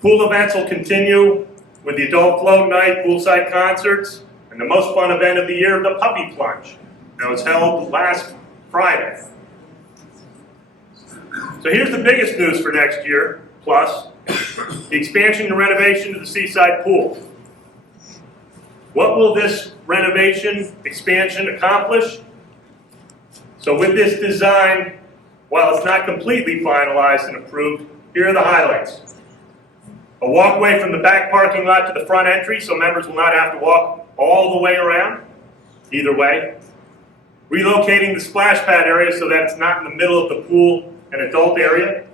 Pool events will continue with the adult float night, poolside concerts, and the most fun event of the year, the puppy plunge. That was held last Friday. So here's the biggest news for next year, plus, the expansion and renovation of the Seaside pool. What will this renovation expansion accomplish? So with this design, while it's not completely finalized and approved, here are the highlights. A walkway from the back parking lot to the front entry, so members will not have to walk all the way around, either way. Relocating the splash pad area so that it's not in the middle of the pool and adult area.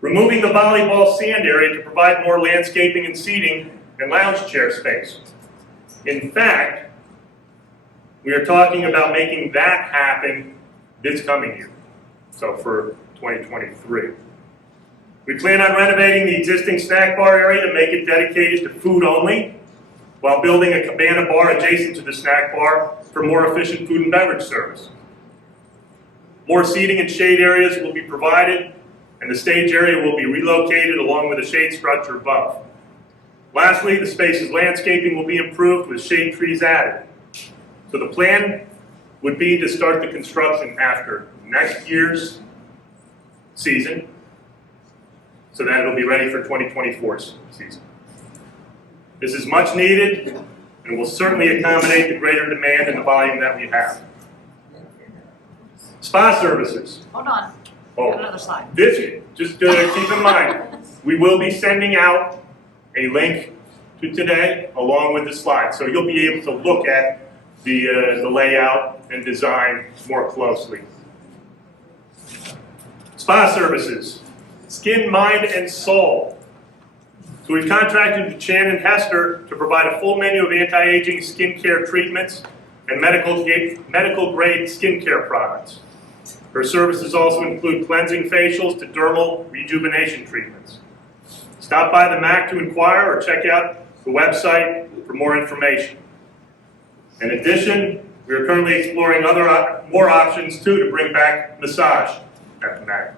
Removing the volleyball sand area to provide more landscaping and seating and lounge chair space. In fact, We are talking about making that happen this coming year, so for 2023. We plan on renovating the existing snack bar area to make it dedicated to food only, while building a cabana bar adjacent to the snack bar for more efficient food and beverage service. More seating and shade areas will be provided, and the stage area will be relocated along with a shade structure above. Lastly, the space's landscaping will be improved with shade trees added. So the plan would be to start the construction after next year's season, so that it'll be ready for 2024's season. This is much needed and will certainly accommodate the greater demand and the volume that we have. Spa services. Hold on. Oh, Got another slide. this, just keep in mind, we will be sending out a link to today along with the slides. So you'll be able to look at the layout and design more closely. Spa services, skin, mind, and soul. So we've contracted with Chan and Hester to provide a full menu of anti-aging skincare treatments and medical grade skincare products. Her services also include cleansing facials to dermal rejuvenation treatments. Stop by the MAC to inquire or check out the website for more information. In addition, we are currently exploring more options too to bring back massage at the MAC.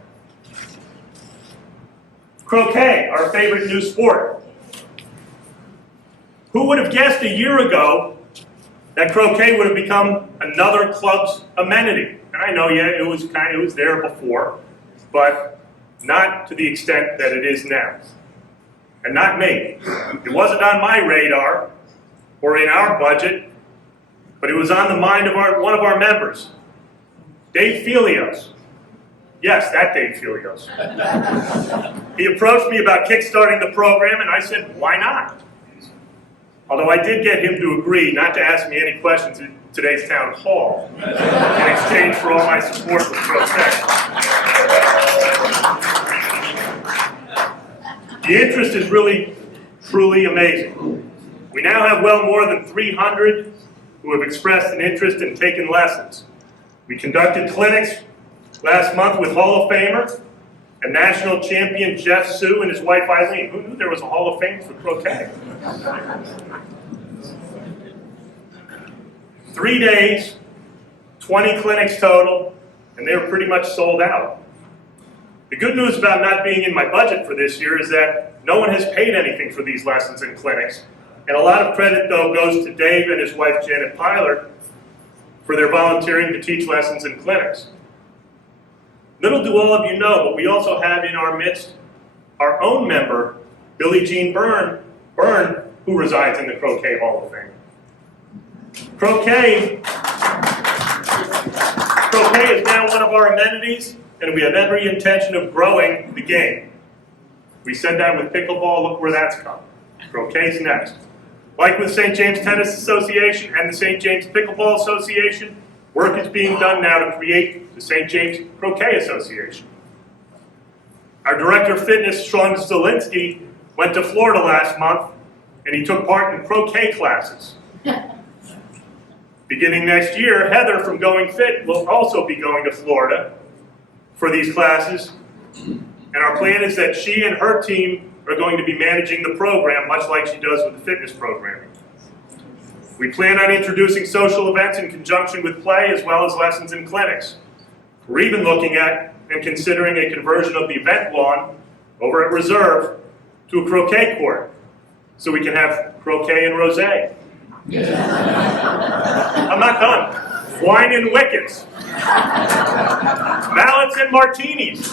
Croquet, our favorite new sport. Who would have guessed a year ago that croquet would have become another club's amenity? And I know, yeah, it was there before, but not to the extent that it is now. And not me. It wasn't on my radar or in our budget, but it was on the mind of one of our members, Dave Felios. Yes, that Dave Felios. He approached me about kickstarting the program, and I said, why not? Although I did get him to agree not to ask me any questions in today's town hall in exchange for all my support for Croquet. The interest is really, truly amazing. We now have well more than 300 who have expressed an interest in taking lessons. We conducted clinics last month with Hall of Famer and national champion Jeff Sue and his wife Eileen. Who knew there was a Hall of Fame for croquet? 3 days, 20 clinics total, and they were pretty much sold out. The good news about not being in my budget for this year is that no one has paid anything for these lessons and clinics, and a lot of credit, though, goes to Dave and his wife Janet Pyler for their volunteering to teach lessons and clinics. Little do all of you know, but we also have in our midst our own member, Billie Jean Byrne, who resides in the Croquet Hall of Fame. Croquet is now one of our amenities, and we have every intention of growing the game. We said that with pickleball, look where that's come. Croquet's next. Like with St. James Tennis Association and the St. James Pickleball Association, work is being done now to create the St. James Croquet Association. Our Director of Fitness, Sean Zielinski, went to Florida last month, and he took part in croquet classes. Beginning next year, Heather from Going Fit will also be going to Florida for these classes, and our plan is that she and her team are going to be managing the program, much like she does with the fitness programming. We plan on introducing social events in conjunction with play, as well as lessons and clinics. We're even looking at and considering a conversion of the event lawn over at Reserve to a croquet court, so we can have croquet and rosé. I'm not done. Wine and wickets. Mallets and martinis.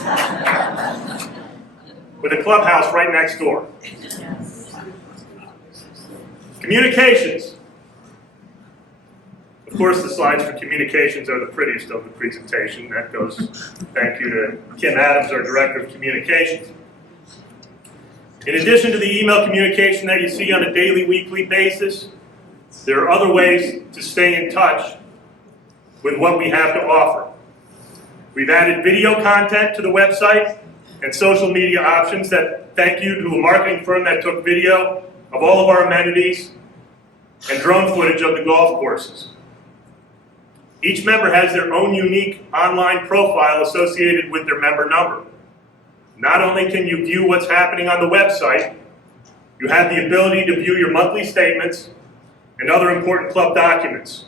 With a clubhouse right next door. Communications. Of course, the slides for communications are the prettiest of the presentation. That goes, thank you to Kim Adams, our Director of Communications. In addition to the email communication that you see on a daily, weekly basis, there are other ways to stay in touch with what we have to offer. We've added video content to the website and social media options that thank you to a marketing firm that took video of all of our amenities and drone footage of the golf courses. Each member has their own unique online profile associated with their member number. Not only can you view what's happening on the website, you have the ability to view your monthly statements and other important club documents.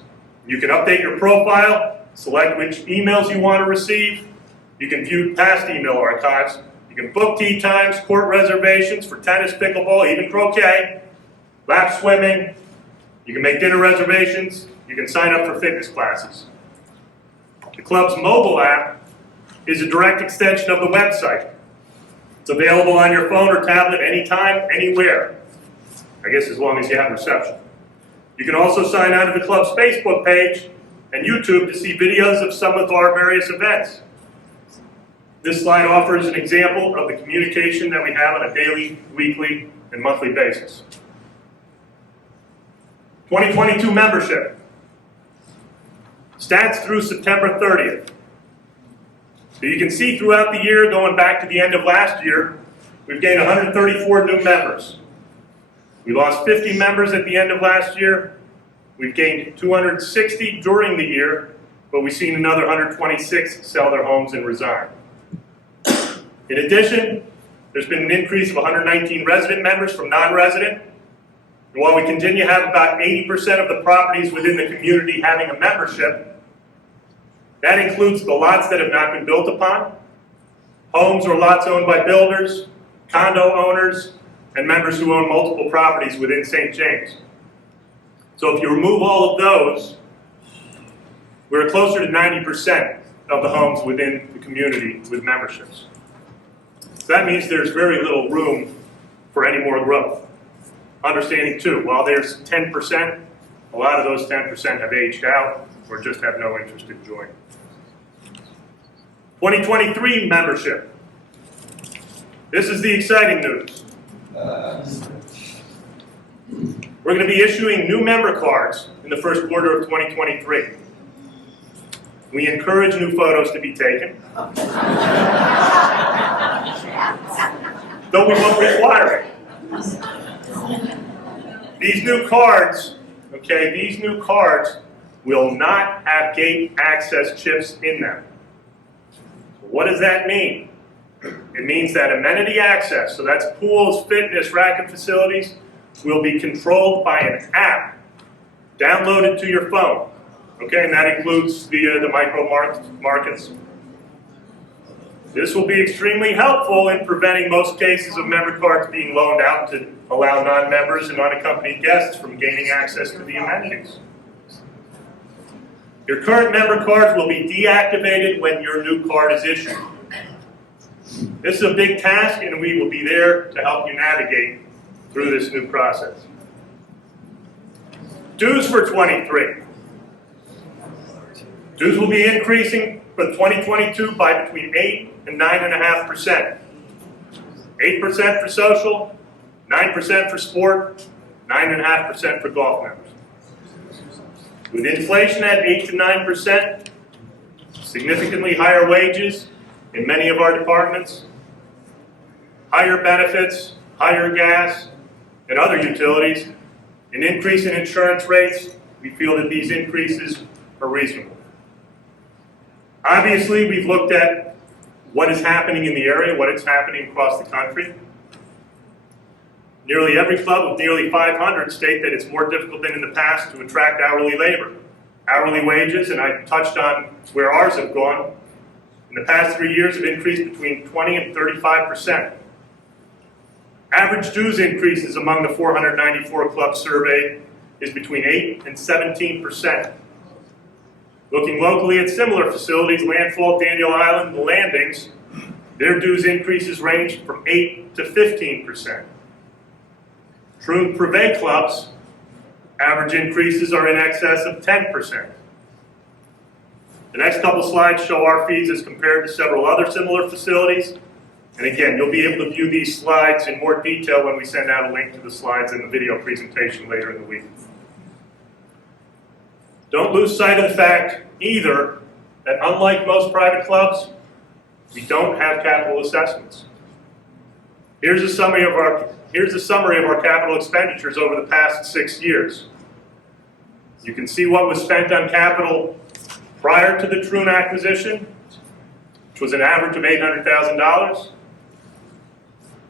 You can update your profile, select which emails you want to receive. You can view past email archives. You can book tee times, court reservations for tennis, pickleball, even croquet, lap swimming. You can make dinner reservations. You can sign up for fitness classes. The club's mobile app is a direct extension of the website. It's available on your phone or tablet anytime, anywhere. I guess as long as you have reception. You can also sign on to the club's Facebook page and YouTube to see videos of some of our various events. This slide offers an example of the communication that we have on a daily, weekly, and monthly basis. 2022 membership. Stats through September 30th. So you can see throughout the year, going back to the end of last year, we've gained 134 new members. We lost 50 members at the end of last year. We've gained 260 during the year, but we've seen another 126 sell their homes and resign. In addition, there's been an increase of 119 resident members from non-resident. And while we continue to have about 80% of the properties within the community having a membership, that includes the lots that have not been built upon, homes or lots owned by builders, condo owners, and members who own multiple properties within St. James. So if you remove all of those, we're closer to 90% of the homes within the community with memberships. So that means there's very little room for any more growth. Understanding too, while there's 10%, a lot of those 10% have aged out or just have no interest in joining. 2023 membership. This is the exciting news. We're going to be issuing new member cards in the first quarter of 2023. We encourage new photos to be taken, though we won't require it. These new cards, will not have gate access chips in them. What does that mean? It means that amenity access, so that's pools, fitness, racket facilities, will be controlled by an app downloaded to your phone. Okay, and that includes the micro markets. This will be extremely helpful in preventing most cases of member cards being loaned out to allow non-members and unaccompanied guests from gaining access to the amenities. Your current member cards will be deactivated when your new card is issued. This is a big task, and we will be there to help you navigate through this new process. Dues for 23. Dues will be increasing for 2022 by between 8 and 9.5%. 8% for social, 9% for sport, 9.5% for golf members. With inflation at 8 to 9%, significantly higher wages in many of our departments, higher benefits, higher gas, and other utilities, an increase in insurance rates, we feel that these increases are reasonable. Obviously, we've looked at what is happening in the area, what is happening across the country. Nearly every club of nearly 500 state that it's more difficult than in the past to attract hourly labor. Hourly wages, and I touched on where ours have gone, in the past 3 years have increased between 20 and 35%. Average dues increases among the 494 clubs surveyed is between 8 and 17%. Looking locally at similar facilities, Landfall, Daniel Island, the Landings, their dues increases range from 8 to 15%. Troon Partnership clubs, average increases are in excess of 10%. The next couple slides show our fees as compared to several other similar facilities. And again, you'll be able to view these slides in more detail when we send out a link to the slides in the video presentation later in the week. Don't lose sight of the fact either that unlike most private clubs, we don't have capital assessments. Here's a summary of our capital expenditures over the past 6 years. You can see what was spent on capital Prior to the Troon acquisition, which was an average of $800,000,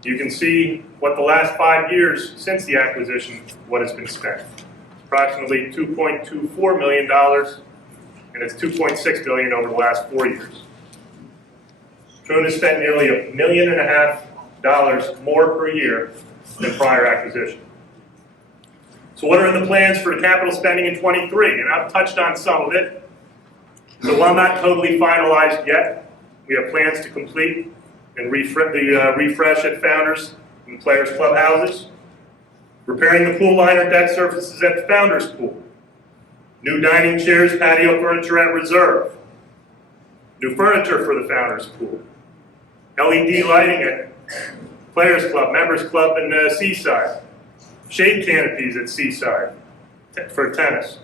you can see what the last 5 years since the acquisition, what has been spent. Approximately $2.24 million, and it's $2.6 billion over the last 4 years. Troon has spent nearly $1.5 million more per year than prior acquisition. So what are the plans for the capital spending in 23? And I've touched on some of it. So while not totally finalized yet, we have plans to complete and refresh at Founders and Players Clubhouses, repairing the pool liner deck surfaces at the Founders Pool, new dining chairs, patio furniture at Reserve, new furniture for the Founders Pool, LED lighting at Players Club, Members Club, and Seaside, shade canopies at Seaside for tennis,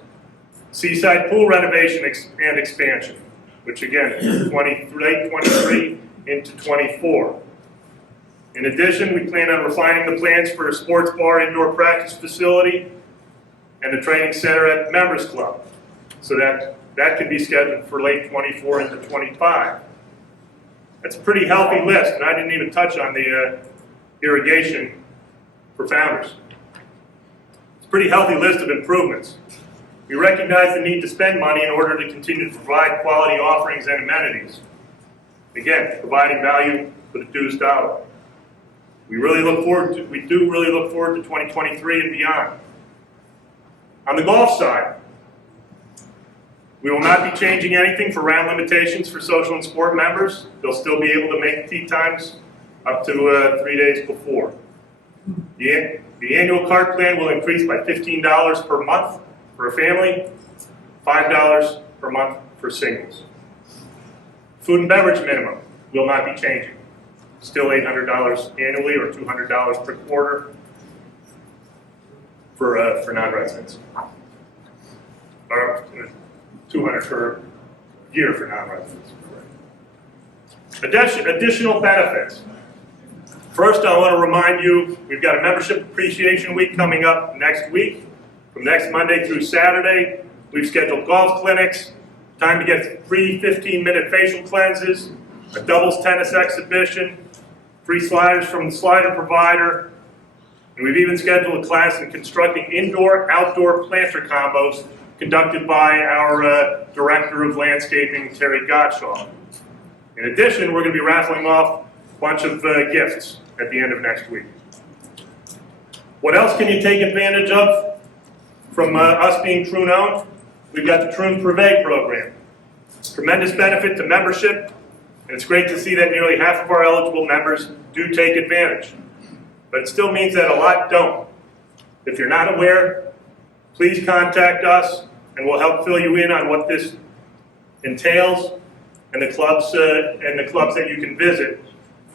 Seaside pool renovation and expansion, which again, late 23 into 24. In addition, we plan on refining the plans for a sports bar, indoor practice facility, and the training center at Members Club, so that can be scheduled for late 24 into 25. That's a pretty healthy list, and I didn't even touch on the irrigation for Founders. It's a pretty healthy list of improvements. We recognize the need to spend money in order to continue to provide quality offerings and amenities. Again, providing value for the dues dollar. We do really look forward to 2023 and beyond. On the golf side, we will not be changing anything for round limitations for social and sport members. They'll still be able to make tee times up to 3 days before. The annual cart plan will increase by $15 per month for a family, $5 per month for singles. Food and beverage minimum will not be changing. Still $800 annually or $200 per quarter for non-residents. Or $200 per year for non-residents. Additional benefits. First, I want to remind you, we've got a membership appreciation week coming up next week. From next Monday through Saturday, we've scheduled golf clinics, time to get free 15-minute facial cleanses, a doubles tennis exhibition, free sliders from the slider provider, and we've even scheduled a class in constructing indoor-outdoor planter combos conducted by our Director of Landscaping, Terry Gottschall. In addition, we're going to be raffling off a bunch of gifts at the end of next week. What else can you take advantage of from us being Troon owned? We've got the Troon Program. Tremendous benefit to membership, and it's great to see that nearly half of our eligible members do take advantage. But it still means that a lot don't. If you're not aware, please contact us and we'll help fill you in on what this entails and the clubs that you can visit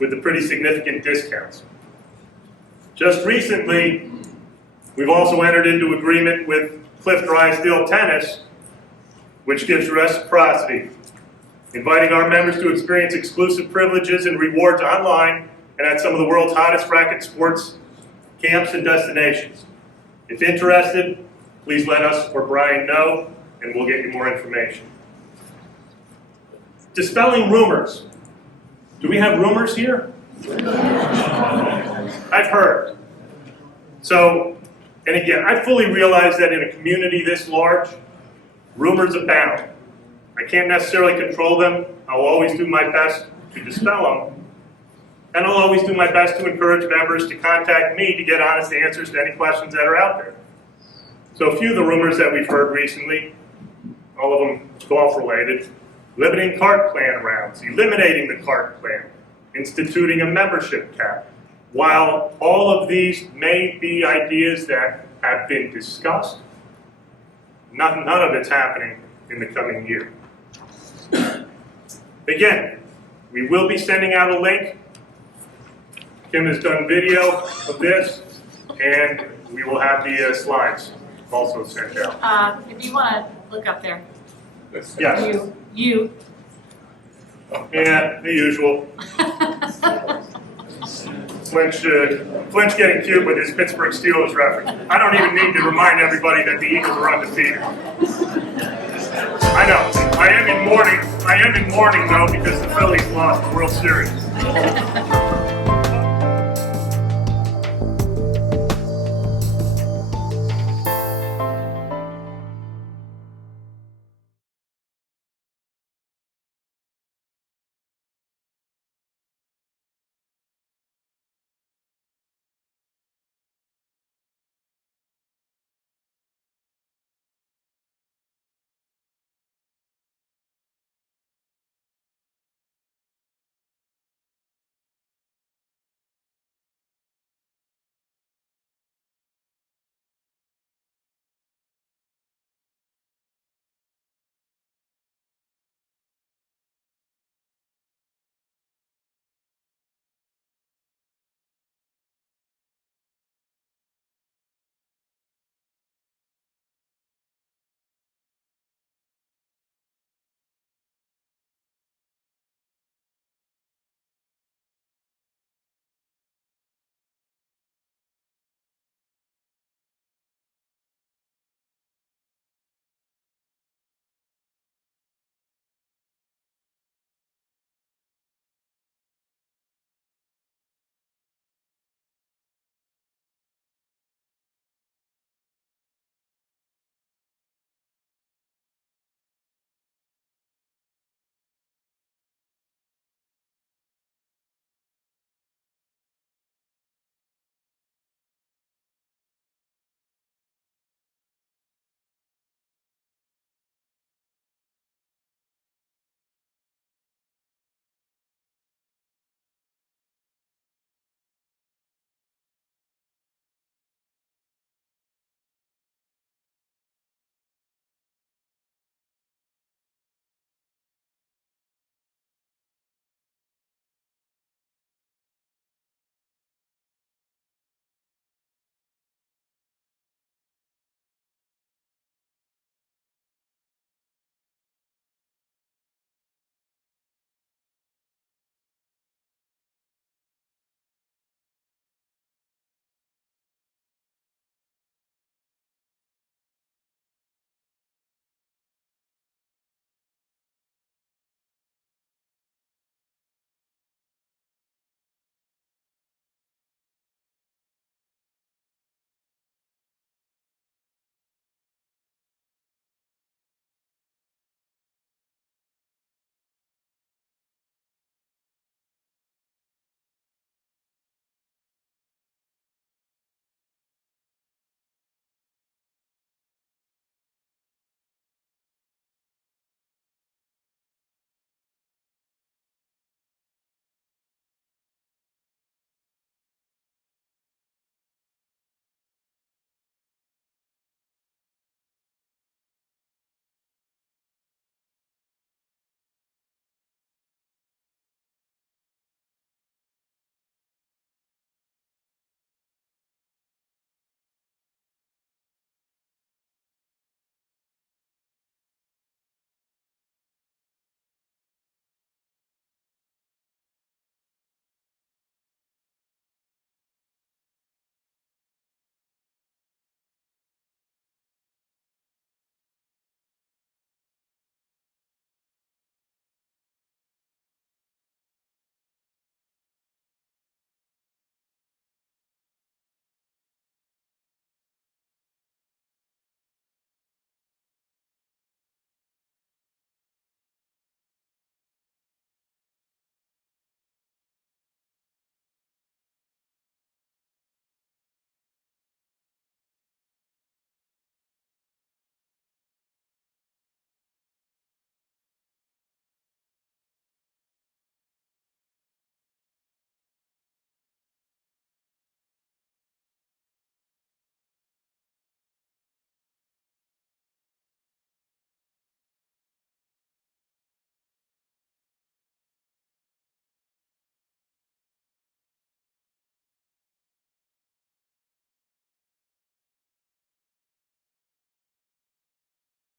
with the pretty significant discounts. Just recently, we've also entered into agreement with Cliff Drysdale Tennis, which gives reciprocity, inviting our members to experience exclusive privileges and rewards online and at some of the world's hottest racket sports camps and destinations. If interested, please let us or Brian know, and we'll get you more information. Dispelling rumors. Do we have rumors here? I've heard. So, and again, I fully realize that in a community this large, rumors abound. I can't necessarily control them. I'll always do my best to dispel them. And I'll always do my best to encourage members to contact me to get honest answers to any questions that are out there. So a few of the rumors that we've heard recently, all of them golf related: limiting cart plan rounds, eliminating the cart plan, instituting a membership cap. While all of these may be ideas that have been discussed, none of it's happening in the coming year. Again, we will be sending out a link. Kim has done video of this, and we will have the slides also sent out. If you want to look up there. Yes. You. Yeah, the usual. Flint's getting cute with his Pittsburgh Steelers reference. I don't even need to remind everybody that the Eagles are undefeated. I know. I am in mourning though because the Phillies lost the World Series.